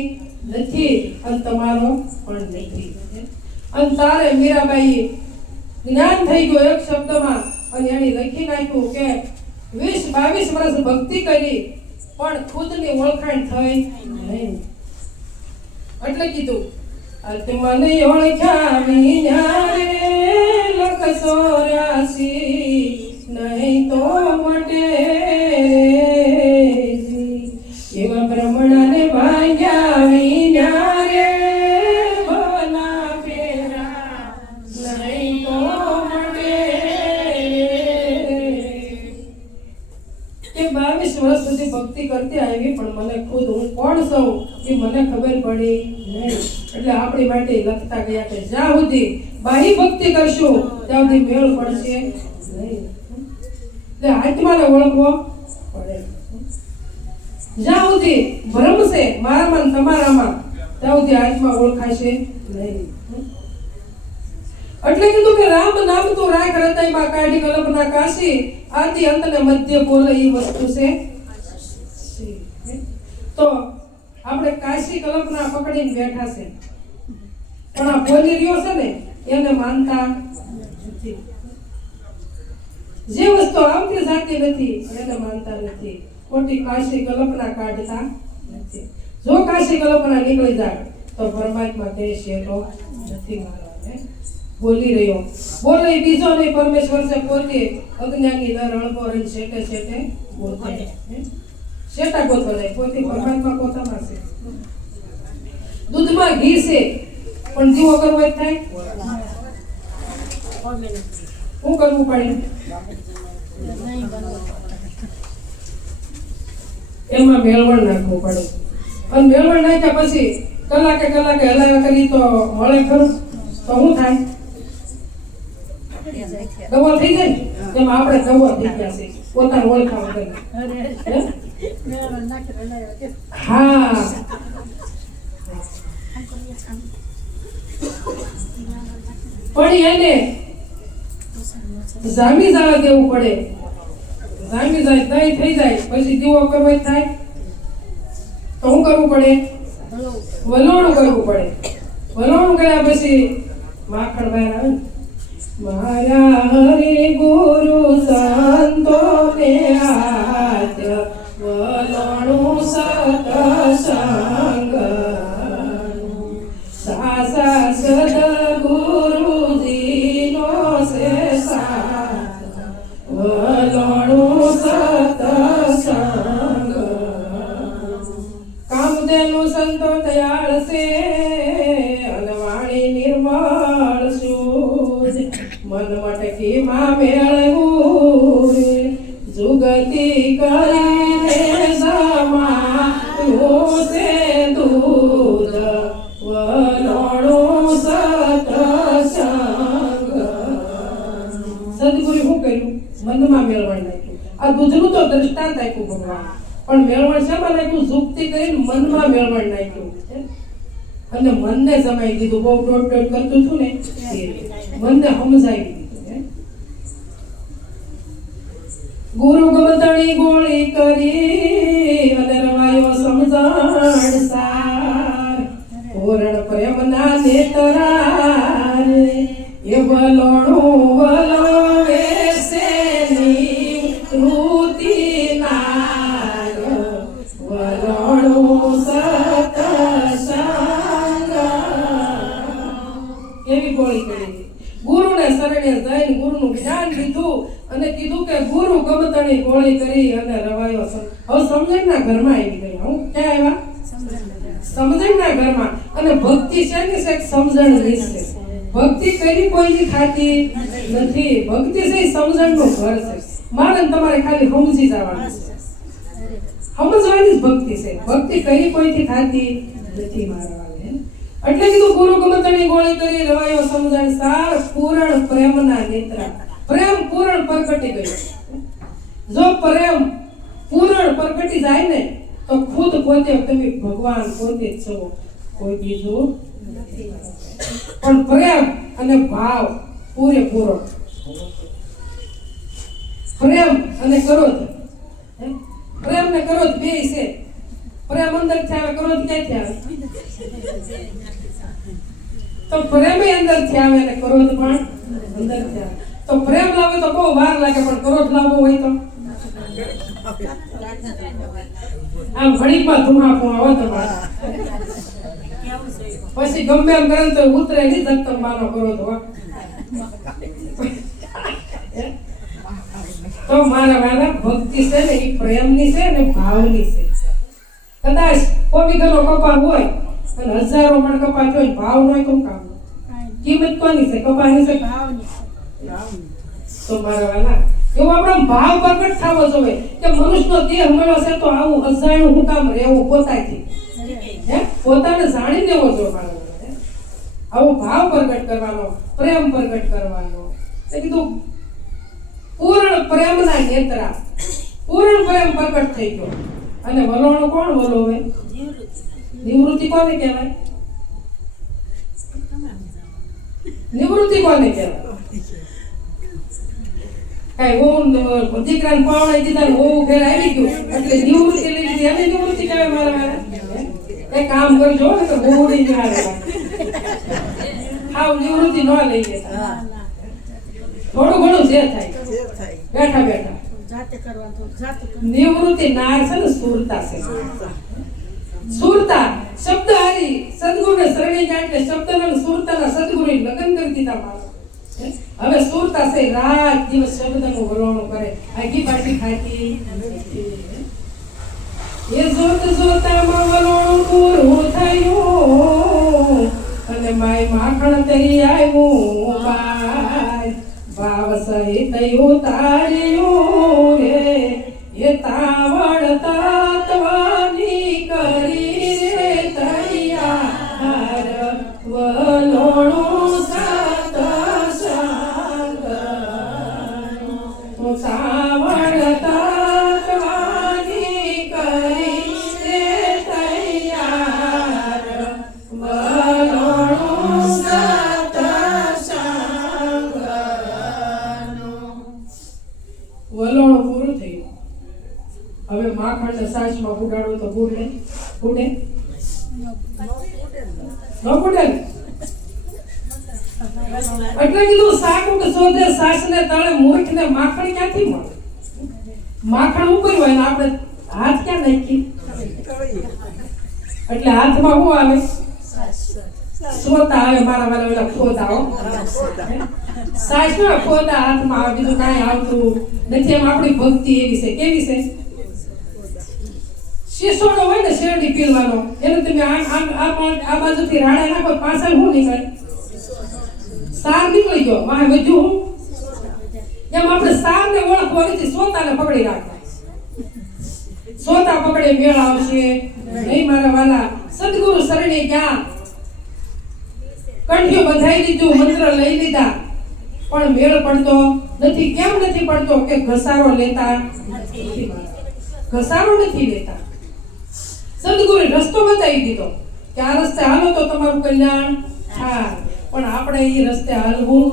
નથી અને તમારો પણ નથી. અને તારે મીરાબાઈ જ્ઞાન થઈ ગયું એક શબ્દમાં અને એને લખી નાખ્યું કે 20-22 વર્ષ ભક્તિ કરી પણ ખુદની ઓળખાણ થઈ નહીં. એટલે કીધું મને ઓળખ્યા વિના રે 184 નહીં તો મટે એવા બ્રહ્મણાને ભાગ્યા વિના રે ભવના ફેરા નહીં તો મટે. કે 22 વર્ષ સુધી ભક્તિ કરતી આવી પણ મને ખુદ હું કોણ છું એ મને ખબર પડી નહીં. એટલે આપણી માટે લખતા ગયા કે જ્યાં સુધી બાહ્ય ભક્તિ કરશું ત્યાં સુધી મેળ પડશે નહીં. એટલે આત્માને ઓળખવો પડે. જ્યાં સુધી ભ્રમ છે મારામાં તમારામાં ત્યાં સુધી આત્મા ઓળખાશે નહીં. એટલે કીધું કે રામ નામ તું રાખ હૃદયમાં કાઢી કલ્પના કાશી આદિ અંત ને મધ્ય બોલે એ વસ્તુ છે. તો આપણે કાશી કલ્પના પકડીને બેઠા છે પણ આ બોલી રહ્યો છે ને એને માનતા નથી. જે વસ્તુ આવતી જાતી નથી એને માનતા નથી. ખોટી કાશી કલ્પના કાઢતા નથી. જો કાશી કલ્પના નીકળી જાય તો પરમાત્મા કહે છે તો નથી મારવા. બોલી રહ્યો બોલે બીજો નહીં પરમેશ્વર છે પોતે અજ્ઞાની દર અળગો રહીને શેટે શેટે પોતે શેટા ગોતો નહીં પોતે પરમાત્મા પોતામાં છે. દૂધમાં ઘી છે પણ જીવો કરવો જ થાય. શું કરવું પડે? એમાં મેળવણ નાખવું પડે. અને મેળવણ નાખ્યા પછી કલાકે હલાવ્યા કરી તો મળે ખરું? તો શું થાય? દવા થઈ જાય. એમાં આપણે દવા થઈ ગયા છે પોતાને ઓળખા વગર. હા પણ એને જામી જવા દેવું પડે. જામી જાય દહીં થઈ જાય પછી દીવો કરવો થાય તો શું કરવું પડે? વલોણું કરવું પડે. વલોણું કર્યા પછી માખણ બહાર આવે ને મારા હરે ગુરુ સંતો ને આદ્ય વલોણું સતસંગ સાસા સદગુરુજીનો સે સાથ વલોણું સતસંગ. કામધેનુ સંતો દયાળ છે અને વાણી નિર્મળ શુદ્ધ મન મટકી માં મેળવું જુગતી કરીને સમાયું છે દૂધ વલોણું સતસંગ. સદગુરુ શું કર્યું? મનમાં મેળવણ નાખ્યું. આ દૂધનું તો દ્રષ્ટાંત આપ્યું ભગવાન પણ મેળવણ શેમાં નાખ્યું? જુક્તિ કરીને મનમાં મેળવણ નાખ્યું અને મનને સમાઈ દીધું. બહુ દોડ કરતું છું ને મનને સમજાવી દીધું. ગુરુ ગમતણી ગોળી કરી અને રવાયો સમજણ સાર પૂર્ણ પ્રેમના નેતરાર એ વલોણું વલોવે સેની કૃતિ નાર વલોણું સતસંગ. એવી ગોળી કરી. ગુરુને શરણે જઈને ગુરુનું જ્ઞાન લીધું અને કીધું કે ગુરુ ગમતણી ગોળી કરી અને રવાયો. હવે સમજણના ઘરમાં આવી ગયા. હું ક્યાં આવ્યા? સમજણના ઘરમાં. અને ભક્તિ છે ને એક સમજણ છે. ભક્તિ કરી કોઈની ખાતી નથી. ભક્તિ છે સમજણનું ઘર છે. મારે તમારે ખાલી સમજી જવાનું છે. સમજવાની જ ભક્તિ છે. ભક્તિ કરી કોઈથી ખાતી નથી મારા વાલે. એટલે કીધું ગુરુ ગમતની ગોળી કરી રવાયો સમજણ સાર પૂરણ પ્રેમના નેત્રા. પ્રેમ પૂરણ પ્રગટી ગયો. જો પ્રેમ પૂરણ પ્રગટી જાય ને તો ખુદ પોતે તમે ભગવાન પોતે જ છો, કોઈ બીજું નથી. પણ પ્રેમ અને ભાવ પૂરેપૂરો. પ્રેમ અને ક્રોધ, પ્રેમ ને ક્રોધ બે છે. પ્રેમ અંદર થી આવે, ક્રોધ ક્યાંથી આવે? તો પ્રેમ અંદર થી આવે અને ક્રોધ પણ અંદર થી આવે. તો પ્રેમ લાવે તો બહુ વાર લાગે, પણ ક્રોધ લાવવો હોય તો આમ ઘડીકમાં ધુમાપો આવે તમારે. પછી ગમે એમ કરે તો ઉતરે નહીં જગતર માનો ક્રોધ હોય. તો મારા વાલા ભક્તિ છે ને એ પ્રેમની છે ને ભાવની છે. કદાચ કોઈ ઘરનો કપા હોય અને હજારો મણ કપા હોય, ભાવ ન હોય તો કામ. કિંમત કોની છે? કપાની છે, ભાવની. તો મારા વાલા એવો આપણો ભાવ પ્રગટ થવો જોઈએ કે મનુષ્યનો દેહ મળ્યો છે તો આવું અજાણ્યું હું કામ રહેવું પોતાથી. પોતાને જાણી લેવો જોઈએ મારા વાલા. આવો ભાવ પ્રગટ કરવાનો, પ્રેમ પ્રગટ કરવાનો. એ કીધું પૂર્ણ પ્રેમના નેત્રા. પૂર્ણ પ્રેમ પ્રગટ થઈ ગયો. અને વલોણો કોણ વલોવે? નિવૃત્તિ કોને કહેવાય? નિવૃત્તિ કોને કહેવાય? કઈ હું દીકરાને પાવણે દીધા ને હું ઘેર આવી ગયું એટલે નિવૃત્તિ લઈ લીધી, એને નિવૃત્તિ કહેવાય મારા વાળા? એ કામ કરજો ને તો બહુડી ના આવે. આવ નિવૃત્તિ ન લઈ લેતા. થોડું ઘણું જે થાય બેઠા બેઠા નિવૃત્તિ નાર છે ને સુરતા છે. સુરતા શબ્દ હારી સદગુરુને શરણે જાય એટલે શબ્દના સુરતાના સદગુરુએ લગ્ન કરી દીધા મારા. હવે સુરતા છે રાત દિવસ શબ્દનું વલોણું કરે. આખી પાછી ખાતી એ જોત જોતામાં વલોણું પૂરું થયું અને માય માખણ તરી આવ્યું બાય. ભાવ સહિત ઉતાર્યું રે એ તાવડ તાતવાની કરી રે તૈયાર વલોણું સાત સાગરનું. તાવડ તાતવાની કરી રે તૈયાર વલોણું સાત સાગરનું. વલોણું પૂરું થયું. હવે માખણ ને સાચમાં બુડાડો તો બુડે બુડે ન બુડે. એટલે કીધું સાકું કે શોધે સાસને તળે મૂર્ખ ને માખણ ક્યાંથી મળે? માખણ ઉપર હોય ને આપણે હાથ ક્યાં નાખી? એટલે હાથમાં શું આવે? સોતા આવે મારા વાળા ઓલા ખોદા. સાસમાં ખોદા હાથમાં આવે, બીજું કાંઈ આવતું નથી. એમ આપણી ભક્તિ એવી છે. કેવી છે? શીશોડો હોય ને શેરડી પીરવાનો, એને તમે આ બાજુથી રાડા નાખો પાછળ શું નીકળે? સાર નીકળી ગયો, વાહ વધ્યું હું. એમ આપણે સારને ઓળખવા નથી, સોતાને પકડી રાખવા. સોતા પકડે મેળ આવશે નહીં મારા વાલા. સદગુરુ શરણે ગયા, કંઠીઓ બધાઈ દીધું, મંત્ર લઈ લીધા, પણ મેળ પડતો નથી. કેમ નથી પડતો? કે ઘસારો લેતા નથી. ઘસારો નથી લેતા. સદગુરુએ રસ્તો બતાવી દીધો કે આ રસ્તે હાલો તો તમારું કલ્યાણ થાય, પણ આપણે એ રસ્તે હાલવું,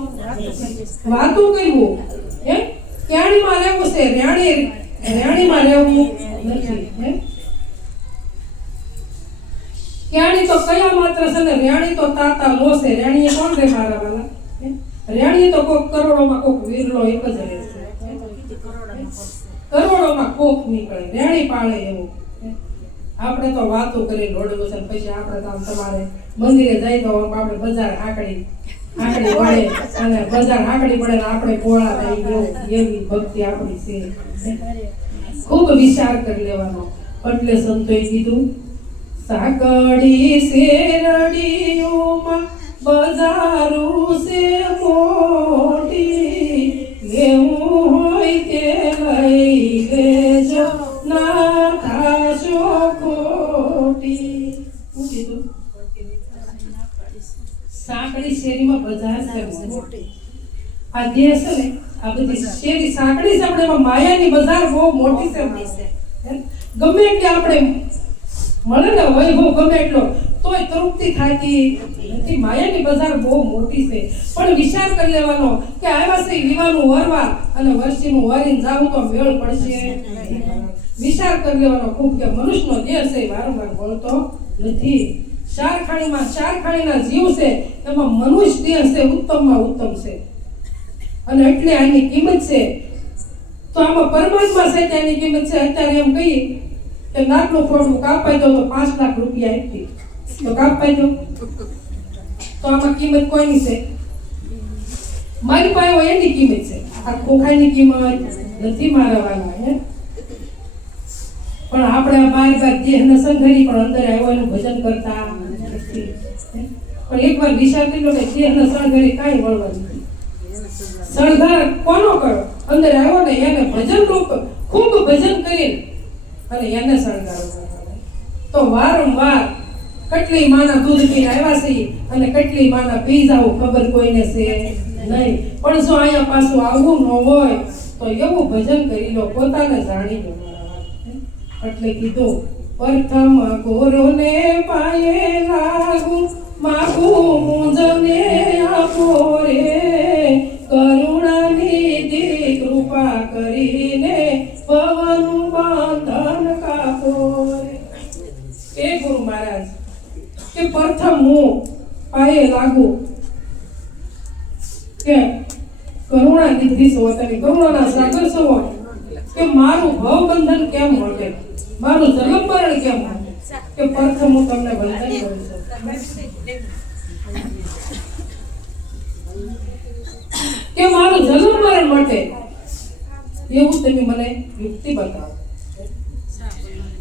વાતું કરવું. એમ ક્યાણીમાં રહેવું છે, રેણીમાં રહેવું નથી. ક્યાણી તો કયા માત્ર છે ને રેણી તો તાતા લો છે. રેણીએ કોણ રે મારા વાલા? રેણીએ તો કોક કરોડોમાં કોક વીરલો એક જ રહે છે. કરોડોમાં કોક નીકળે, રેણી પાળે એવું. આપણે તો વાતો કરી લોડવું છે, પછી આપણે તો તમારે મંદિરે જઈ તો આપણે બજાર આંકડી વળે અને બજાર આંકડી પડે ને આપણે પોળા થઈ ગયો. એવી ભક્તિ આપણી છે. ખૂબ વિચાર કરી લેવાનો. એટલે સંતોએ કીધું સાકડી શેરડીઓમાં બજારું છે મોટી, લેવું હોય તે લઈ લેજો ના થાશો ખોટી. શું કીધું? સાંકડી શેરીમાં બજાર છે મોટી. આ દેશ છે ને, આ બધી શેરી સાંકડી છે, આપણે એમાં માયાની બજાર બહુ મોટી છે. ગમે એટલે આપણે મળે ને વૈભવ ગમે એટલો તોય તૃપ્તિ થતી નથી. માયાની બજાર બહુ મોટી છે. પણ વિચાર કરી લેવાનો કે આવ્યા છે વિવાનું વરવા અને વર્ષીનું વરીને જાવું તો મેળ પડશે. વિચાર કરી લેવાનો ખૂબ કે મનુષ્યનો દેહ છે વારંવાર બોલતો નથી. ચાર ખાણીના જીવ છે, એમાં મનુષ્ય દેહ છે ઉત્તમમાં ઉત્તમ છે, અને એટલે આની કિંમત છે. તો આમાં પરમાત્મા છે તેની કિંમત છે. અત્યારે એમ કહીએ કે નાકનું ફોડું કાપાઈ દો તો 5 લાખ રૂપિયા આપી તો કાપાઈ દો, તો આમાં કિંમત કોઈની છે? મારી પાસે હોય એની કિંમત છે. આ ખોખાની કિંમત નથી મારા વાળા. પણ આપણે બાર દેહને સંઘરી પણ અંદર આવ્યો એનું ભજન કરતા નથી. પણ એકવાર વિચાર કરી લો કે દેહને સંઘરી કાંઈ વળવા નથી. સળગાર કોનો કરો? અંદર આવ્યો ને એને ભજન રૂપ ખૂબ ભજન કરી અને એને સળગારો. તો વારંવાર કેટલી માના દૂધ પીને આવ્યા છે અને કેટલી માના પી જાવ ખબર કોઈને છે નહીં. પણ જો અહીંયા પાછું આવવું ન હોય તો એવું ભજન કરી લો, પોતાને જાણી લો. એટલે કીધું પ્રથમ ગુરુને પાયે લાગુ, માગું મુંજને આપો રે, કરુણા નિધિ કૃપા કરીને પવનનું બંધન કાપો રે. એ ગુરુ મહારાજ કે પ્રથમ હું પાયે લાગુ કે કરુણા નિધિ છો, તમે કરુણાના સાગર છો, કે મારું ભવ બંધન કેમ મળે, મારું જન્મ મરણ કેમ મળે, કે પ્રથમ હું તમને બંધન કરું છું. કે મારું જન્મ મરણ માટે એવું તમે મને યુક્તિ બતાવો.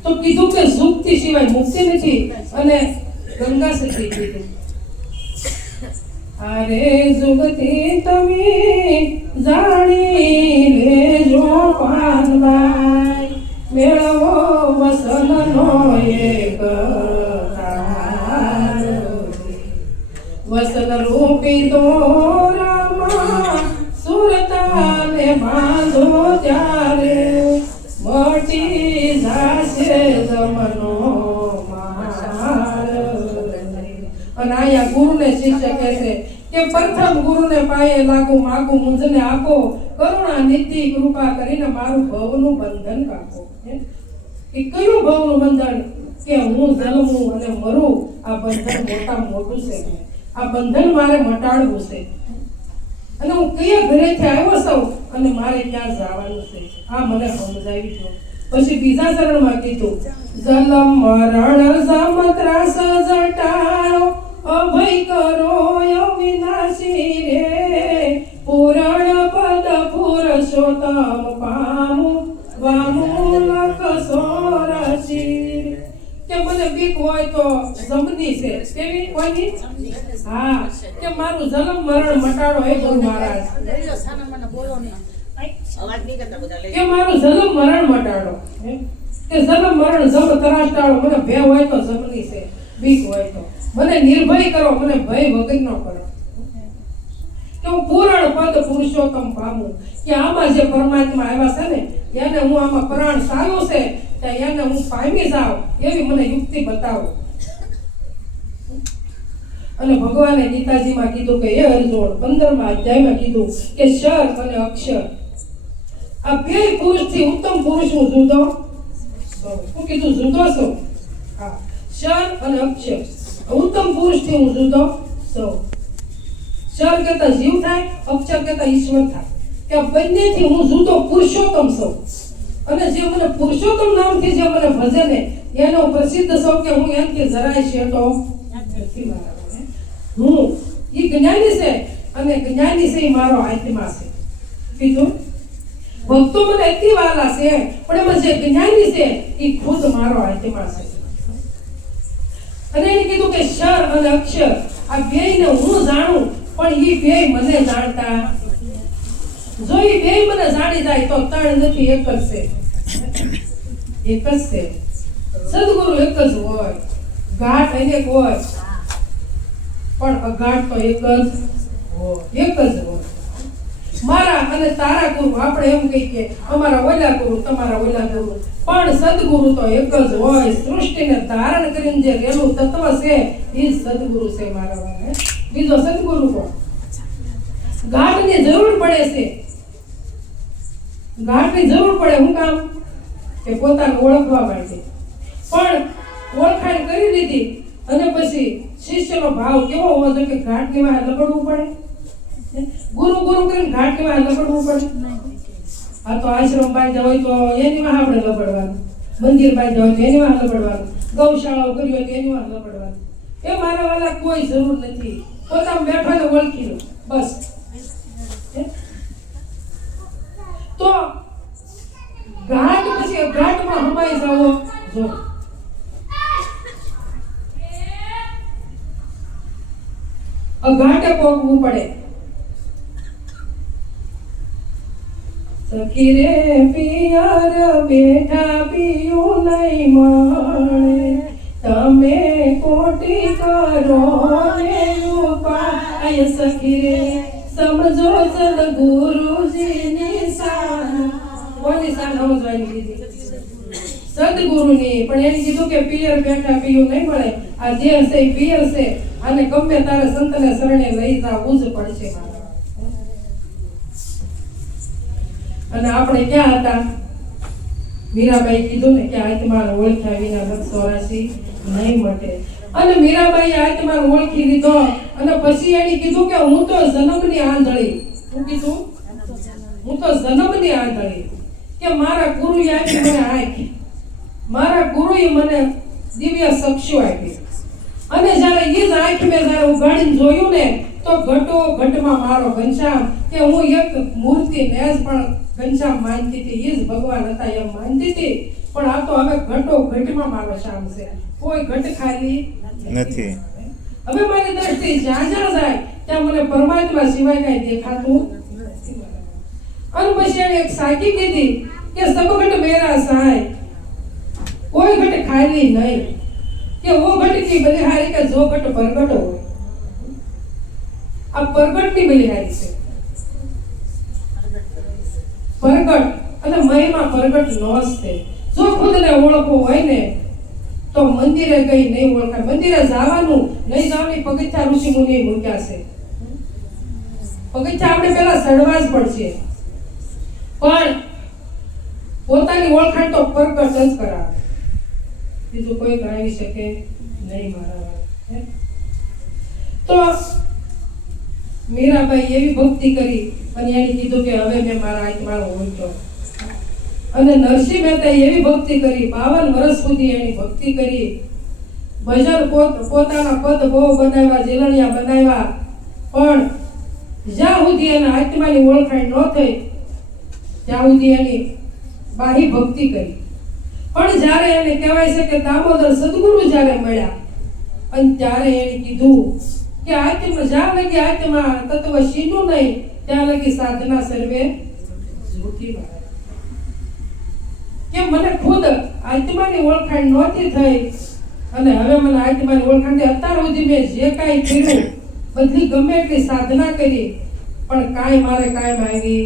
તો કીધું કે સુક્તિ સિવાય મુક્તિ નથી. અને ગંગા સતી કીધું, અરે જુગતી તમે જાણી લેજો પાનબાઈ, મેળવો વસનનો એક તાર, વસન રૂપી દોરામાં સુરતાને બાંધો ત્યારે મટી જાશે જમનો માર. અને અહીંયા ગુરુને શિષ્ય કહે છે કે પ્રથમ ગુરુને પાયે લાગુ, માગું મુંજને આપો, કરુણા નિધિ કૃપા કરીને મારું ભવનું બંધન કાપો. કે કયું ભવનું બંધન? કે હું જન્મું અને મરું, આ બંધન મોટામાં મોટું છે. આ બંધન મારે મટાડવું છે. અને હું કયા ઘરેથી આવ્યો છું અને મારે ક્યાં જવાનું છે, આ મને સમજાવી દો. પછી બીજા ચરણમાં કીધું, જન્મ મરણ જમ ત્રાસ જટાળો, અભય કરો અવિનાશી રે, પુરાણ પદ પુરુષોત્તમ પામું, વામુલક સોરસી. કે મને બીક હોય તો જમની છે, કેવી કોની? હા, કે મારું જન્મ મરણ મટાડો હે ગુરુ મહારાજ, કે મારું જન્મ મરણ મટાડો, કે જન્મ મરણ જમ ત્રાસ ટાળો. મને ભય હોય તો જમની છે, બીક હોય તો મને નિર્ભય કરો, મને ભય વગર ન કરો. કે હું પૂરણ પદ પુરુષોત્તમ પામું, કે આમાં જે પરમાત્મા આવ્યા છે ને એને હું આમાં પ્રાણ સારું છે એને હું પામી જાઉં એવી મને યુક્તિ બતાવો. અને ભગવાને ગીતાજીમાં કીધું કે હે અર્જુન 15મા અધ્યાયમાં કીધું કે શર અને અક્ષર આ બે પુરુષથી ઉત્તમ પુરુષ હું જુદો શું કીધું? જુદો છું. હા, શર અને અક્ષર ઉત્તમ પુરુષથી હું જુદો છું. શર કહેતા જીવ થાય, અક્ષર કહેતા ઈશ્વર થાય. કે બંનેથી હું જુદો પુરુષોત્તમ છું. અને જે મને પુરુષોત્તમ નામથી જે મને ભજે ને એનો પ્રસિદ્ધ છું કે હું એમથી જરાય શેટો નથી. હું એ જ્ઞાની છે અને જ્ઞાની છે એ મારો આત્મા છે. કીધું ભક્તો મને અતિ વાલા છે પણ એમાં જે જ્ઞાની છે એ ખુદ મારો આત્મા છે. અને એને કીધું કે ક્ષર અને અક્ષર આ બેયને હું જાણું, પણ ઈ બેય મને જાણતા. જો ઈ બેય મને જાણી જાય તો ત્રણ નથી, એક જ છે. એક જ છે. સદગુરુ એક જ હોય, ઘાટ અનેક હોય, પણ અઘાટ તો એક જ હોય, એક જ હોય. મારા અને તારા ગુરુ, આપણે એમ કહી કે અમારા ઓલા ગુરુ, તમારા ઓલા ગુરુ, પણ સદગુરુ તો એક જ હોય. સૃષ્ટિને ધારણ કરીને જે રેલું તત્વ છે એ સદગુરુ છે મારા વાળા. બીજો સદગુરુ કોણ? ઘાટની જરૂર પડે છે. ઘાટની જરૂર પડે શું કામ? કે પોતાને ઓળખવા માટે. પણ ઓળખાણ કરી લીધી અને પછી શિષ્યનો ભાવ કેવો હોવો જોઈએ કે ઘાટની વાહે લબડવું પડે? ગુરુ ગુરુ કરીને ઘાટની વાહે લબડવું પડે? આ તો આશ્રમ બાંધ્યા હોય તો એની વાહે આપણે લબડવાનું, મંદિર બાંધ્યા હોય તો એની વાહે લબડવાનું, ગૌશાળાઓ કરી હોય તો એની વાહે લબડવાનું. એ મારા વાલા કોઈ જરૂર નથી. પોતાને બેઠાને ઓળખી લો બસ. તો ઘાટ પછી ઘાટમાં હમાઈ જાઓ. જો અઘાટે પોગવું પડે. સખી રે પિયર બેઠા પીયું નહીં મળે, તમે કોટી કરો ને ઉપાય. સખી રે સમજો સદગુરુજીની શાન. કોની શાન સમજવાની કીધી? સદગુરુની. પણ એને કીધું કે પિયર બેઠા પીયું નહીં મળે. આ જે હશે એ પિયર છે, અને ગમે તારે સંતને શરણે લઈ જવું જ પડશે મારા. અને આપણે ક્યાં હતા? મીરાબાઈ કીધું ને કે આત્માને ઓળખ્યા વિના નક્ષોરાશી નહીં મટે. અને મીરાબાઈ આત્માને ઓળખી લીધો અને પછી એને કીધું કે હું તો જન્મની આંધળી. શું કીધું? હું તો જન્મની આંધળી. કે મારા ગુરુએ આપી મને આંખ, મારા ગુરુએ મને દિવ્ય ચક્ષુ આપી. અને જ્યારે એ જ આંખ મેં જ્યારે ઉગાડીને જોયું ને તો ઘટો ઘટમાં મારો ઘનશ્યામ, કે હું એક મૂર્તિ ને જ પણ ઘનશ્યામ માનતી હતી, એ જ ભગવાન હતા એમ માનતી હતી. પણ આ તો હવે ઘટો ઘટમાં મારો શ્યામ છે, કોઈ ઘટ ખાલી નથી. હવે મારી દ્રષ્ટિ જ્યાં જ્યાં જાય ત્યાં મને પરમાત્મા સિવાય કઈ દેખાતું નથી. અને પછી એને એક સાકી કીધી કે સબ ઘટ મેરા સહાય, કોઈ ઘટ ખાલી નહીં. કે વો ઘટ કી બલિહારી કે જો ઘટ પ્રગટ હોય. આ પ્રગટની બલિહારી છે. પ્રગટ અને મહિમા પ્રગટ નો છે. જો ખુદને ઓળખવું હોય ને તો મંદિરે ગઈ નહીં ઓળખાય. મંદિરે જવાનું નહીં જવાની પગથિયા ઋષિ મુનિએ મૂક્યા છે. પગથિયા આપણે પહેલા ચડવા જ પડશે, પણ પોતાની ઓળખાણ તો પ્રગટ જ કરાવે. બીજું કોઈ કરાવી શકે નહીં મારા. તો મીરાબાઈ એવી ભક્તિ કરી અને એને કીધું કે હવે મેં મારા આત્માનો ઓળખ્યો. અને નરસિંહ મહેતાએ એવી ભક્તિ કરી, 52 વર્ષ સુધી એની ભક્તિ કરી. ભજન પોતાના પદ બહુ બનાવ્યા, જીલણિયા બનાવ્યા, પણ જ્યાં સુધી એના આત્માની ઓળખાણ ન થઈ ત્યાં સુધી એની બાહ્ય ભક્તિ કરી. પણ જ્યારે એને કહેવાય છે કે દામોદર સદગુરુ જ્યારે મળ્યા અને ત્યારે એને કીધું કે આત્મા જ્યાં લગી આત્મા તત્વ સીનું નહીં ત્યાં લગી સાધના સર્વે જૂઠી મારે. કે મને ખુદ આત્માની ઓળખાણ નહોતી થઈ અને હવે મને આત્માની ઓળખાણ થઈ. અત્યાર સુધી મેં જે કાંઈ કર્યું બધી ગમે એટલી સાધના કરી પણ કાંઈ મારે કાંઈ આવી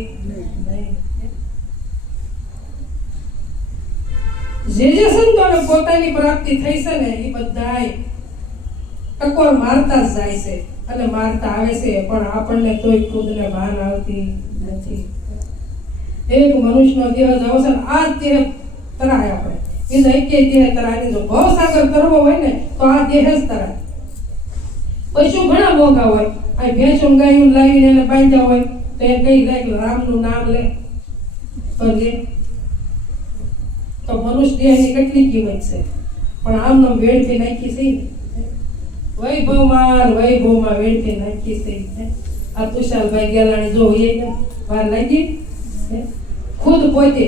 નહીં. જે સંતોને પોતાની પ્રાપ્તિ થઈ છે ને એ બધાય ટકોર મારતા જ જાય છે અને મારતા આવે છે, પણ આપણને તોય ખુદને ભાન આવતી નથી. એક મનુષ્યનો દેહ અવસાન આ દેહ તરાય. આપણે બીજા એક દેહ તરાય. જો ભવસાગર તરવો હોય ને તો આ દેહ જ તરાય. પશુ ઘણા મોંઘા હોય, આ ભેંસું ગાયું લાવીને એને બાંધ્યા હોય તો એ કઈ જાય કે રામનું નામ લે તો લે. તો મનુષ્ય દેહની કેટલી કિંમત છે, પણ આમ વેડફી નાખી છે. વૈભવમાં વેડફી નાખી છે. આ તુષારભાઈ ગેલાણી જો વાર લાગી ખુદ પોતે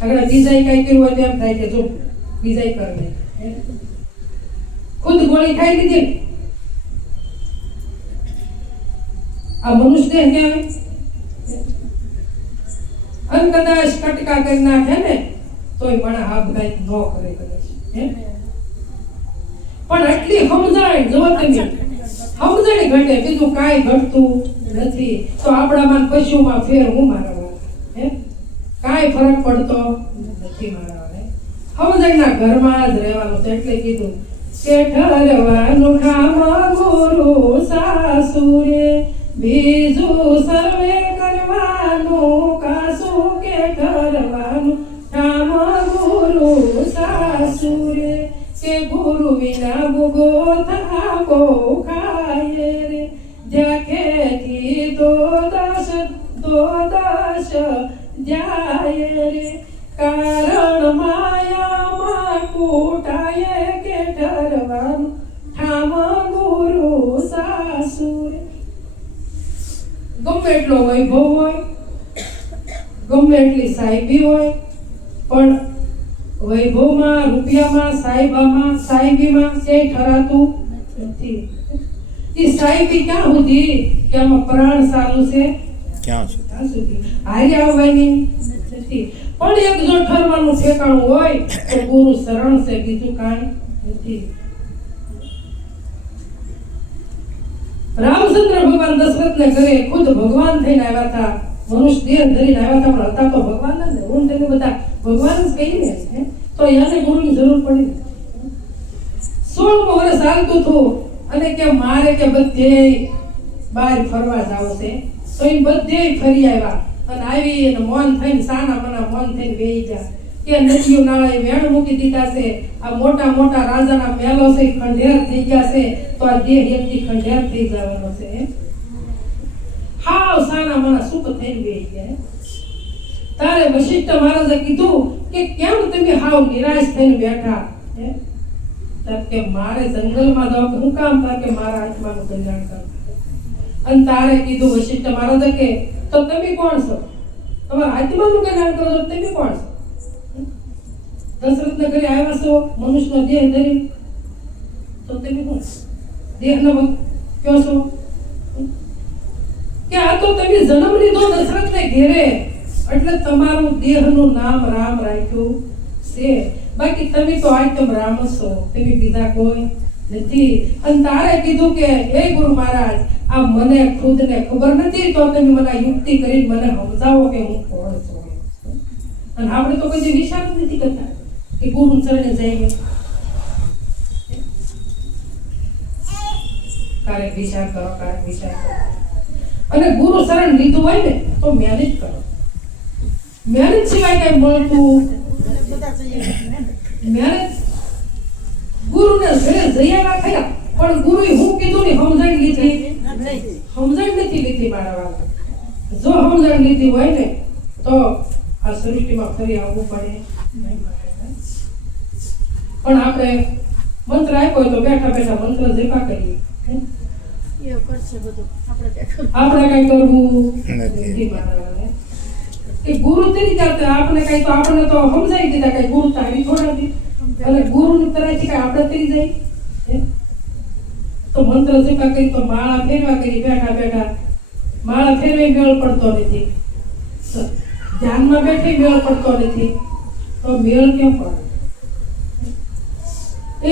આગળ બીજા કઈ કર્યું હોય તો એમ થાય કે જો બીજા કરી ખુદ ગોળી ખાઈ લીધી ને. આ મનુષ્ય દેહ કહેવાય. અને કદાચ કટકા કરી નાખે ને તોય મને આપઘાત ન કરે કદાચ. પણ એટલી સમજાય જો તમે સમજણી ઘટે, બીજું કાંઈ ઘટતું નથી. તો આપણામાં પશુમાં ફેર હું મારા કાંઈ ફરક પડતો નથી મારા સમજણના ઘરમાં જ રહેવાનું છે. એટલે કીધું કે ઠરવાનું ઠામ ગુરુ સાસુરે, બીજું સર્વે કરવાનું કાસું. કે ઠરવાનું ઠામ ગુરુ સાસુરે, કે ગુરુ વિના ભૂગો થાકો ખાય રે. જખેથી દો દશ જાય રે, કારણ માયામાં કૂટાય. કે ઠરવાનું ઠામ ગુરુ સાસુરે. ગમે એટલો વૈભવ હોય, ગમે એટલી સાહેબી હોય, પણ વૈભવમાં, રૂપિયામાં, સાહેબીમાં ક્યાંય ઠરાતું નથી. એ સાહેબી ક્યાં સુધી કે આમાં પ્રાણ ચાલુ છે ક્યાં સુધી હારી આવવાની નથી. પણ એક જો ઠરવાનું ઠેકાણું હોય તો ગુરુ શરણ છે, બીજું કાંઈ નથી. રામચંદ્ર ભગવાન દશરથને ઘરે ખુદ ભગવાન થઈને આવ્યા હતા. મનુષ્ય દેહ ધરીને આવ્યા હતા, પણ હતા તો ભગવાન જ ને. હું તેને બધા ભગવાન જ કહીને તો એને ગુરુની જરૂર પડી. 16 વર્ષ હાલતું હતું અને કે મારે કે બધે બહાર ફરવા જાવ છે. તો એ બધે ફરી આવ્યા અને આવી અને મૌન થઈને સાના મના મૌન થઈને બેહી ગયા. કે નદીઓ નાળાએ વેણ મૂકી દીધા છે. આ મોટા મોટા રાજાના મહેલો છે ખંડેર થઈ ગયા છે. તો આ દેહ એમથી ખંડેર થઈ જવાનો છે. હાવ સાના મના સુખ થઈને બેહી ગયા. તારે વશિષ્ઠ મહારાજે કીધું કે કેમ તમે હાવ નિરાશ થઈને બેઠા? કે મારે જંગલમાં જાવ. હું કામ થાય કે મારા આત્માનું કલ્યાણ કર. અને તારે કીધું વશિષ્ઠ મહારાજે કે તો તમે કોણ છો? તમારા આત્માનું કલ્યાણ કરો. તમે કોણ છો? દશરથને ઘરે આવ્યા છો મનુષ્યનો દેહ ધરી, તો તમે કોણ? દેહનો કયો છો કે આ તો તમે જન્મ લીધો દશરથને ઘેરે એટલે તમારું દેહનું નામ રામ રાખ્યું છે. બાકી તમે તો આત્મ રામ છો, તમે બીજા કોઈ નથી. અને તારે કીધું કે હે ગુરુ મહારાજ, આ મને ખુદને ખબર નથી, તો તમે મને યુક્તિ કરીને મને સમજાવો કે હું કોણ છું. અને આપણે તો કદી વિચાર નથી કરતા કે ગુરુ ચરણે જઈએ. ક્યારેક વિચાર કરો, ક્યારેક વિચાર કરો. અને ગુરુ શરણ લીધું હોય ને તો મહેનત કરો. મહેનત સિવાય કઈ મળતું મહેનત. ગુરુને ઘરે જઈ આવ્યા ખરા, પણ ગુરુએ હું કીધું ને સમજણ લીધી સમજણ નથી લીધી મારા વાળા. જો સમજણ લીધી હોય ને તો આ સૃષ્ટિમાં ફરી આવવું પડે. પણ આપણે મંત્ર આપ્યો તો બેઠા બેઠા મંત્ર જપા કરીએ. આપણે કઈ કરવું નથી મારા વાળા. કે ગુરુ તરી જતા આપણે કઈ તો આપણને તો સમજાઈ દીધા કઈ ગુરુ તારી થોડા અને ગુરુની તરફથી કઈ આપણે તરી જાય. તો મંત્ર જપા કરી તો માળા ફેરવા કરી બેઠા બેઠા. માળા ફેરવે મેળ પડતો નથી, ધ્યાનમાં બેઠે મેળ પડતો નથી, તો મેળ કેમ પડે?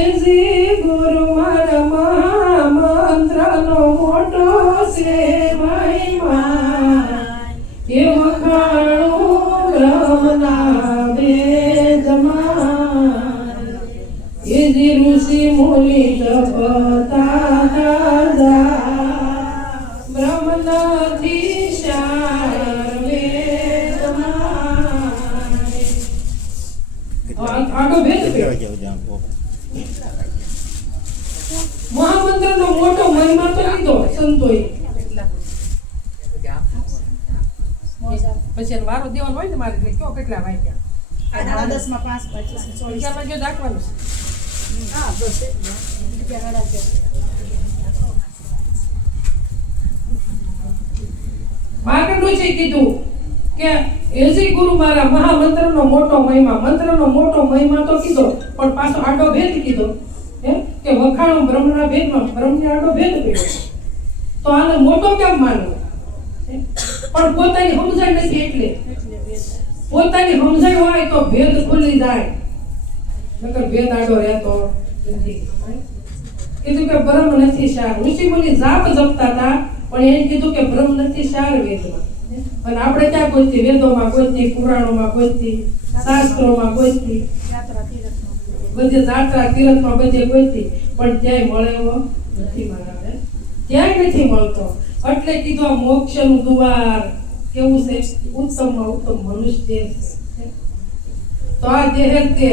એજી ગુરુ મારા મંત્રનો મોટો છે મહિમા. એ વખાણું બ્રહ્મના વેદમાં. એજી ઋષિ મુનિ તપતા બ્રહ્મનાથી શાર વેદમાં. આટો ભેદ મહામંત્રનો મોટો મહિમા તો લીધો સંતોએ. પછી વારો દેવાનો હોય ને મારે એટલે કયો કેટલા વાગ્યા? 10 માં 5 25 ક્યાં વાગ્યો રાખવાનું છે? હા બસ માર્કંડેય છે કીધું કે એજી ગુરુ મારા મંત્રનો મોટો મહિમા તો કીધો, પણ પાછો આડો ભેદ કીધો કે વખાણો બ્રહ્મના ભેદમાં, બ્રહ્મને આડો ભેદ પડ્યો, તો આને મોટો કેમ માનવો? પણ પોતાની સમજણ નથી, એટલે પોતાની સમજણ હોય તો ભેદ ખુલી જાય, નકર ભેદ આડો રહેતો નથી. કીધું કે બ્રહ્મ નથી સાર. ઋષિ મુનિ જાપ જપતા હતા, પણ એને કીધું કે બ્રહ્મ નથી સાર વેદમાં. અને આપણે ક્યાં ગોતતી? વેદોમાં ગોતતી, પુરાણોમાં ગોતતી, શાસ્ત્રોમાં ગોતતી, બધે જાત્રા તીરથમાં બધે ગોતતી, પણ ક્યાંય મળે એવો નથી મારા, ક્યાંય નથી મળતો. એટલે કીધું આ મોક્ષનું દ્વાર કેવું છે? ઉત્તમમાં ઉત્તમ મનુષ્ય દેહ છે. તો આ દેહ તે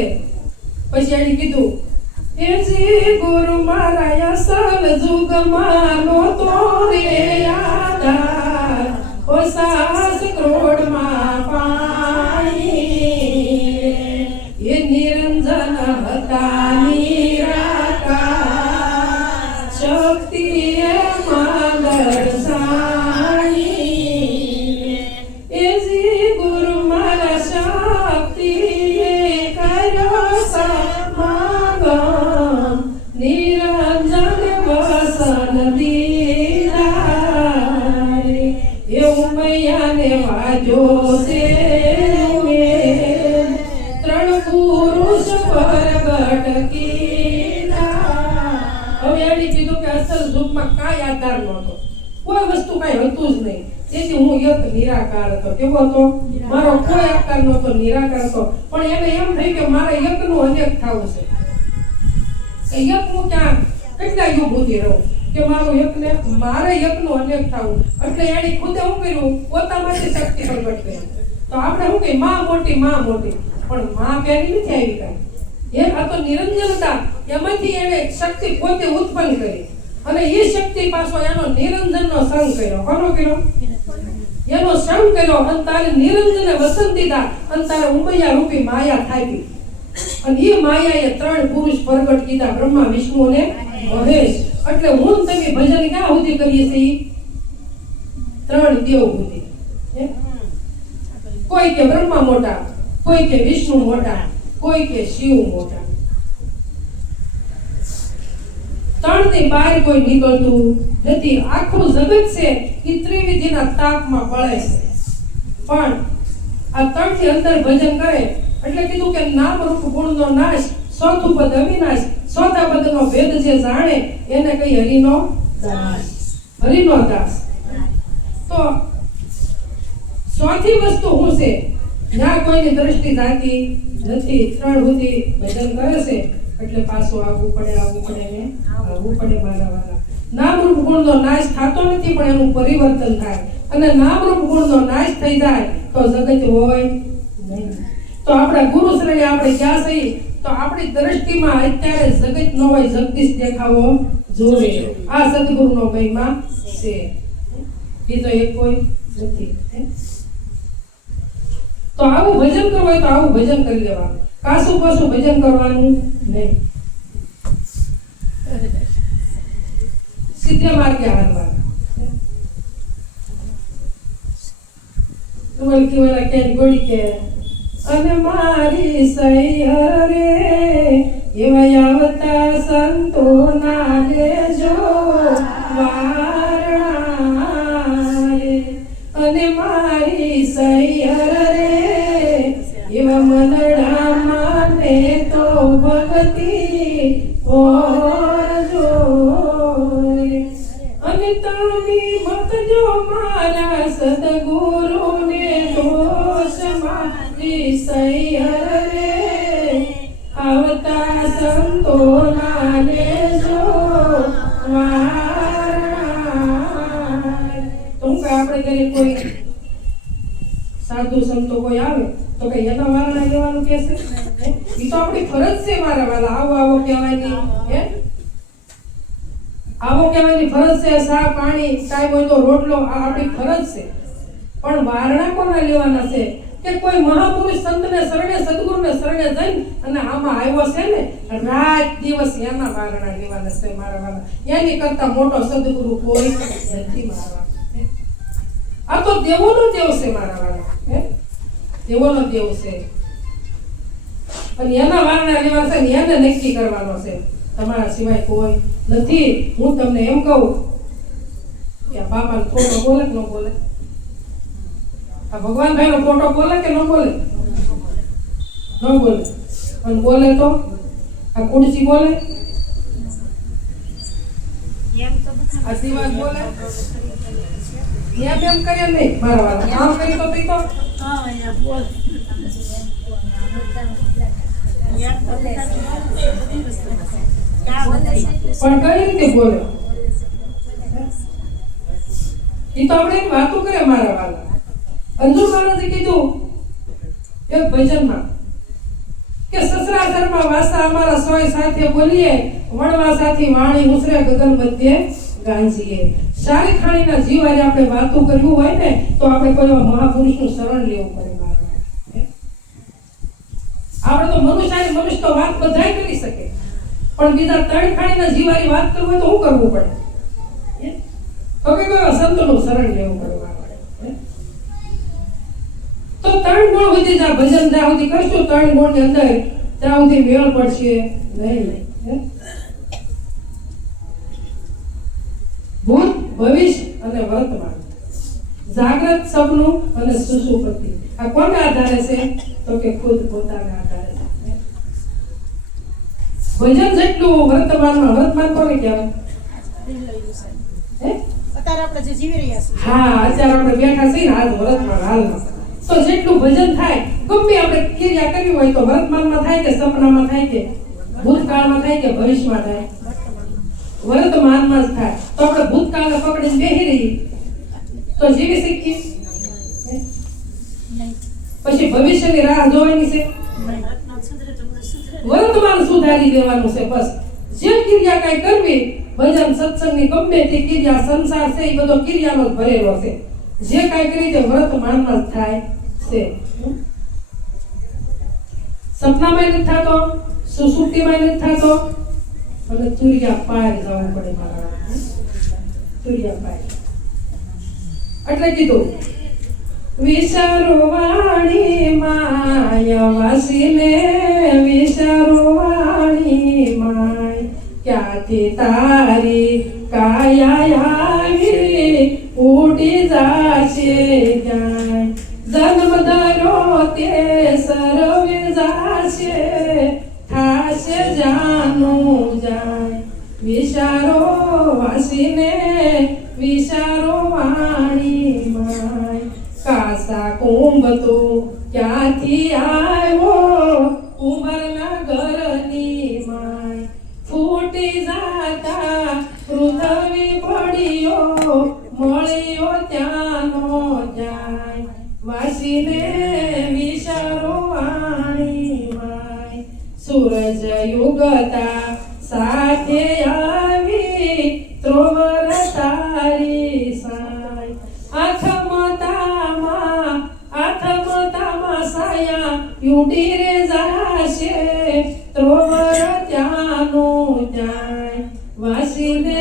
પછી એને કીધું એજી ગુરુ મારા અસલ જુગમાં નહોતો રે આધાર, ઓ સાસ ક્રોડમાં પાણી, એ નિરંજન હતા નિરાકાર, શક્તિ એ દર્શાણી. એજી ગુરુ મારા શક્તિ એ કર્યો સમાગમ, નિરંજન વસન દીદારે, એવું મૈયાને વાજો છે ત્રણ પુરુષ પ્રગટ કીધા. હવે એણે કીધું કે અસલ યુગમાં કાંઈ આધાર નહોતો, કોઈ વસ્તુ કાંઈ હતું જ નહીં. તેથી હું એક નિરાકાર હતો. કેવો હતો? મારો કોઈ આકાર નહોતો, નિરાકાર હતો. પણ એને એમ થયું કે મારે એકનું અનેક થવું છે. એકનું ક્યાં કેટલા યુગ સુધી રહું કે મારે એકનું અનેક થવું. એટલે એણે ખુદે શું કર્યું? પોતામાંથી શક્તિ પ્રગટ કરી. તો આપણે શું કહીએ? માં મોટી, માં મોટી. પણ માં પેલી નથી આવી કાંઈ. એ આ તો નિરંજન હતા, એમાંથી એને શક્તિ પોતે ઉત્પન્ન કરી. અને એ શક્તિ પાછો એનો નિરંજનનો સંગ કર્યો. કોનો કર્યો? એનો સંગ કર્યો. અને તારે નિરંજને વસન દીધા, અને તારે ઉમૈયા રૂપી માયા થાપી. અને એ માયાએ ત્રણ પુરુષ પ્રગટ કીધા, બ્રહ્મા, વિષ્ણુ અને મહેશ. એટલે હું તમે ભજન ક્યાં સુધી કરીએ છીએ? ત્રણ દેવ સુધી. કોઈ કે બ્રહ્મા મોટા, કોઈ કે વિષ્ણુ મોટા, કોઈ કે શિવ મોટા. ત્રણ થી બહાર કોઈ નીકળતું નથી. આખું જગત છે એ ત્રિવિધિના તાપમાં બળે છે. પણ આ ત્રણ થી અંદર ભજન કરે એટલે કીધું કે નામ રૂપ ગુણનો નાશ, ચોથું પદ અવિનાશ, ચોથા પદનો ભેદ જે જાણે એને કઈ હરિનો દાસ, હરિનો દાસ. તો ચોથી વસ્તુ શું છે? જ્યાં કોઈની દ્રષ્ટિ જાતી નથી, ત્રણ સુધી ભજન કરે છે એટલે પાછું આવવું પડે ને આવવું પડે મારા વાલા. નામરૂપ ગુણનો નાશ થતો નથી, પણ એનું પરિવર્તન થાય. અને નામરૂપ ગુણનો નાશ થઈ જાય તો જગત હોય નહીં. તો આપણા ગુરુ શરણે આપણે ક્યાં છીએ? તો આપણી દ્રષ્ટિમાં અત્યારે જગત નો હોય, જગદીશ દેખાવો જોઈએ. આ સદગુરુનો મહિમા છે, બીજો એક કોઈ નથી. તો આવું ભજન કરવું હોય તો આવું ભજન કરી લેવાનું, કાસું પાસું ભજન કરવાનું નહીં. સીધે માર્ગે હાલવાનું. વળકી ક્યાંય ગોળી કે અને મારી સૈયર રે એવા આવતા સંતો ના લેજો વારણાએ. અને મારી સૈયર રે એવા મનડા માને તો ભક્તિ ઓરજો. અને તમે મત જો મારા સદગુરુને દોષ મારી સૈયર રે આવતા સંતો ના લેજો વારણાએ. તો હું આપણે ઘરે કોઈ સાધુ સંતો કોઈ આવે તો કઈ એના વારણા લેવાનું કે છે? એ તો આપણી ફરજ છે મારા વાલા. આવો આવો કહેવાની, આવો કહેવાની ફરજ છે. સા પાણી ટાઈમ હોય તો રોટલો, આ આપણી ફરજ છે. પણ વારણા કોના લેવાના છે? કે કોઈ મહાપુરુષ સંતને શરણે, સદગુરુને શરણે જઈને અને આમાં આવ્યો છે ને, રાત દિવસ એના વારણા લેવાના છે મારા વાલા. એની કરતા મોટો સદગુરુ કોઈ નથી મારા. આ તો દેવોનો દેવ છે મારા વાલા, દેવોનો દેવ છે. અને એના વારણા લેવા છે ને એને નક્કી કરવાનો છે. તમારા સિવાય કોઈ નથી. હું તમને એમ કહું કે આ બાપાનો ફોટો બોલે કે ન બોલે? આ ભગવાન ભાઈનો ફોટો બોલે કે ન બોલે? ન બોલે. અને બોલે તો આ ખુરશી બોલે, આ દિવાલ બોલે. એમ કરે નહીં મારા વાળા, આમ કરી તો પીતો. પણ કઈ રીતે બોલે? એ તો આપણે વાતો કરે મારા વાળા. અંજુ મહારાજે કીધું એક ભજનમાં કે સસરા ઘરમાં વાસા અમારા સોય સાથે બોલીએ, વણવા સાથી વાણી ઉસરે ગગન મધ્યે ગાંજીએ. સારી ખાણીના જીવ આજે આપણે વાતો કરવું હોય ને તો આપણે કોઈ એવા મહાપુરુષનું શરણ લેવું પડે. આપણે તો મનુષ્ય તો વાત બધાય કરી શકે, પણ બીજા ત્રણ ખાણીના જીવારી વાત કરવું હોય તો શું કરવું પડે? તો કે કોઈ સંતનું શરણ લેવું પડે. તો ત્રણ ગુણ સુધી જ્યાં ભજન જ્યાં સુધી કરશું, ત્રણ ગુણ ની અંદર ત્યાં સુધી મેળ પડશે નહીં. ભૂત, ભવિષ્ય અને વર્તમાન, જાગ્રત, સપનું અને સુષુપ્તિ, આ કોને આધારે છે? તો કે ખુદ પોતાના આધારે છે. ભજન જેટલું વર્તમાનમાં, વર્તમાન કોને કહેવાય? અત્યારે આપણે જે જીવી રહ્યા છીએ. હા, અત્યારે આપણે બેઠા છીએ ને હાલ વર્તમાન હાલમાં. તો જેટલું ભજન થાય, ગમે આપણે ક્રિયા કરવી હોય તો વર્તમાનમાં થાય કે સપનામાં થાય કે ભૂતકાળમાં થાય કે ભવિષ્યમાં થાય? વર્તમાનમાં જ થાય. તો આપણે ભૂતકાળને પકડીને બેસી રહીએ તો જીવી શકીએ? પછી ભવિષ્યની રાહ જોવાની છે? વર્તમાન સુધારી દેવાનું છે. બસ જે ક્રિયા કઈ કરવી, ભજન સત્સંગની ગમે તે ક્રિયા, સંસાર છે એ બધો ક્રિયાનો જ ભરેલો છે. જે કઈ કરી તે વર્તમાનમાં જ થાય છે. સપનામાં નથી થતો, સુસુપ્તિમાં નથી થતો, અને તુરિયા પાર જવું પડે મારા. તુરિયા પાર એટલે કીધું વિચારો વાણી માય વાસીને, વિચારો વાણી માય ક્યાંથી તારી કાયા આવી ઉડી જાશે ક્યાંય, જન્મ ધરો તે સર્વે જાશે થાશે જાનું જાય. વિચારો વાસીને, વિચારો વાણી માય કાસા કુંભ તો ક્યાંથી આવ્યો, કુંભરના ઘરની માય ફૂટી જાતા પૃથ્વી પડ્યો, મળ્યો ત્યાંનો જાય. વાસીને વિચારો વાણી માય સૂરજ યુગતા સાથે આવી ત્રોવર તારી સાય. આથમતામાં સાયા યુડી રે જાશે, ત્રોવર ત્યાંનું જાય. વાસીને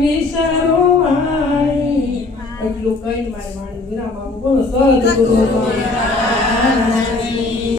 વિચારો વાણી. એટલું કઈ મારી વાણી વિરામ આપું. બોલો સદગુરુ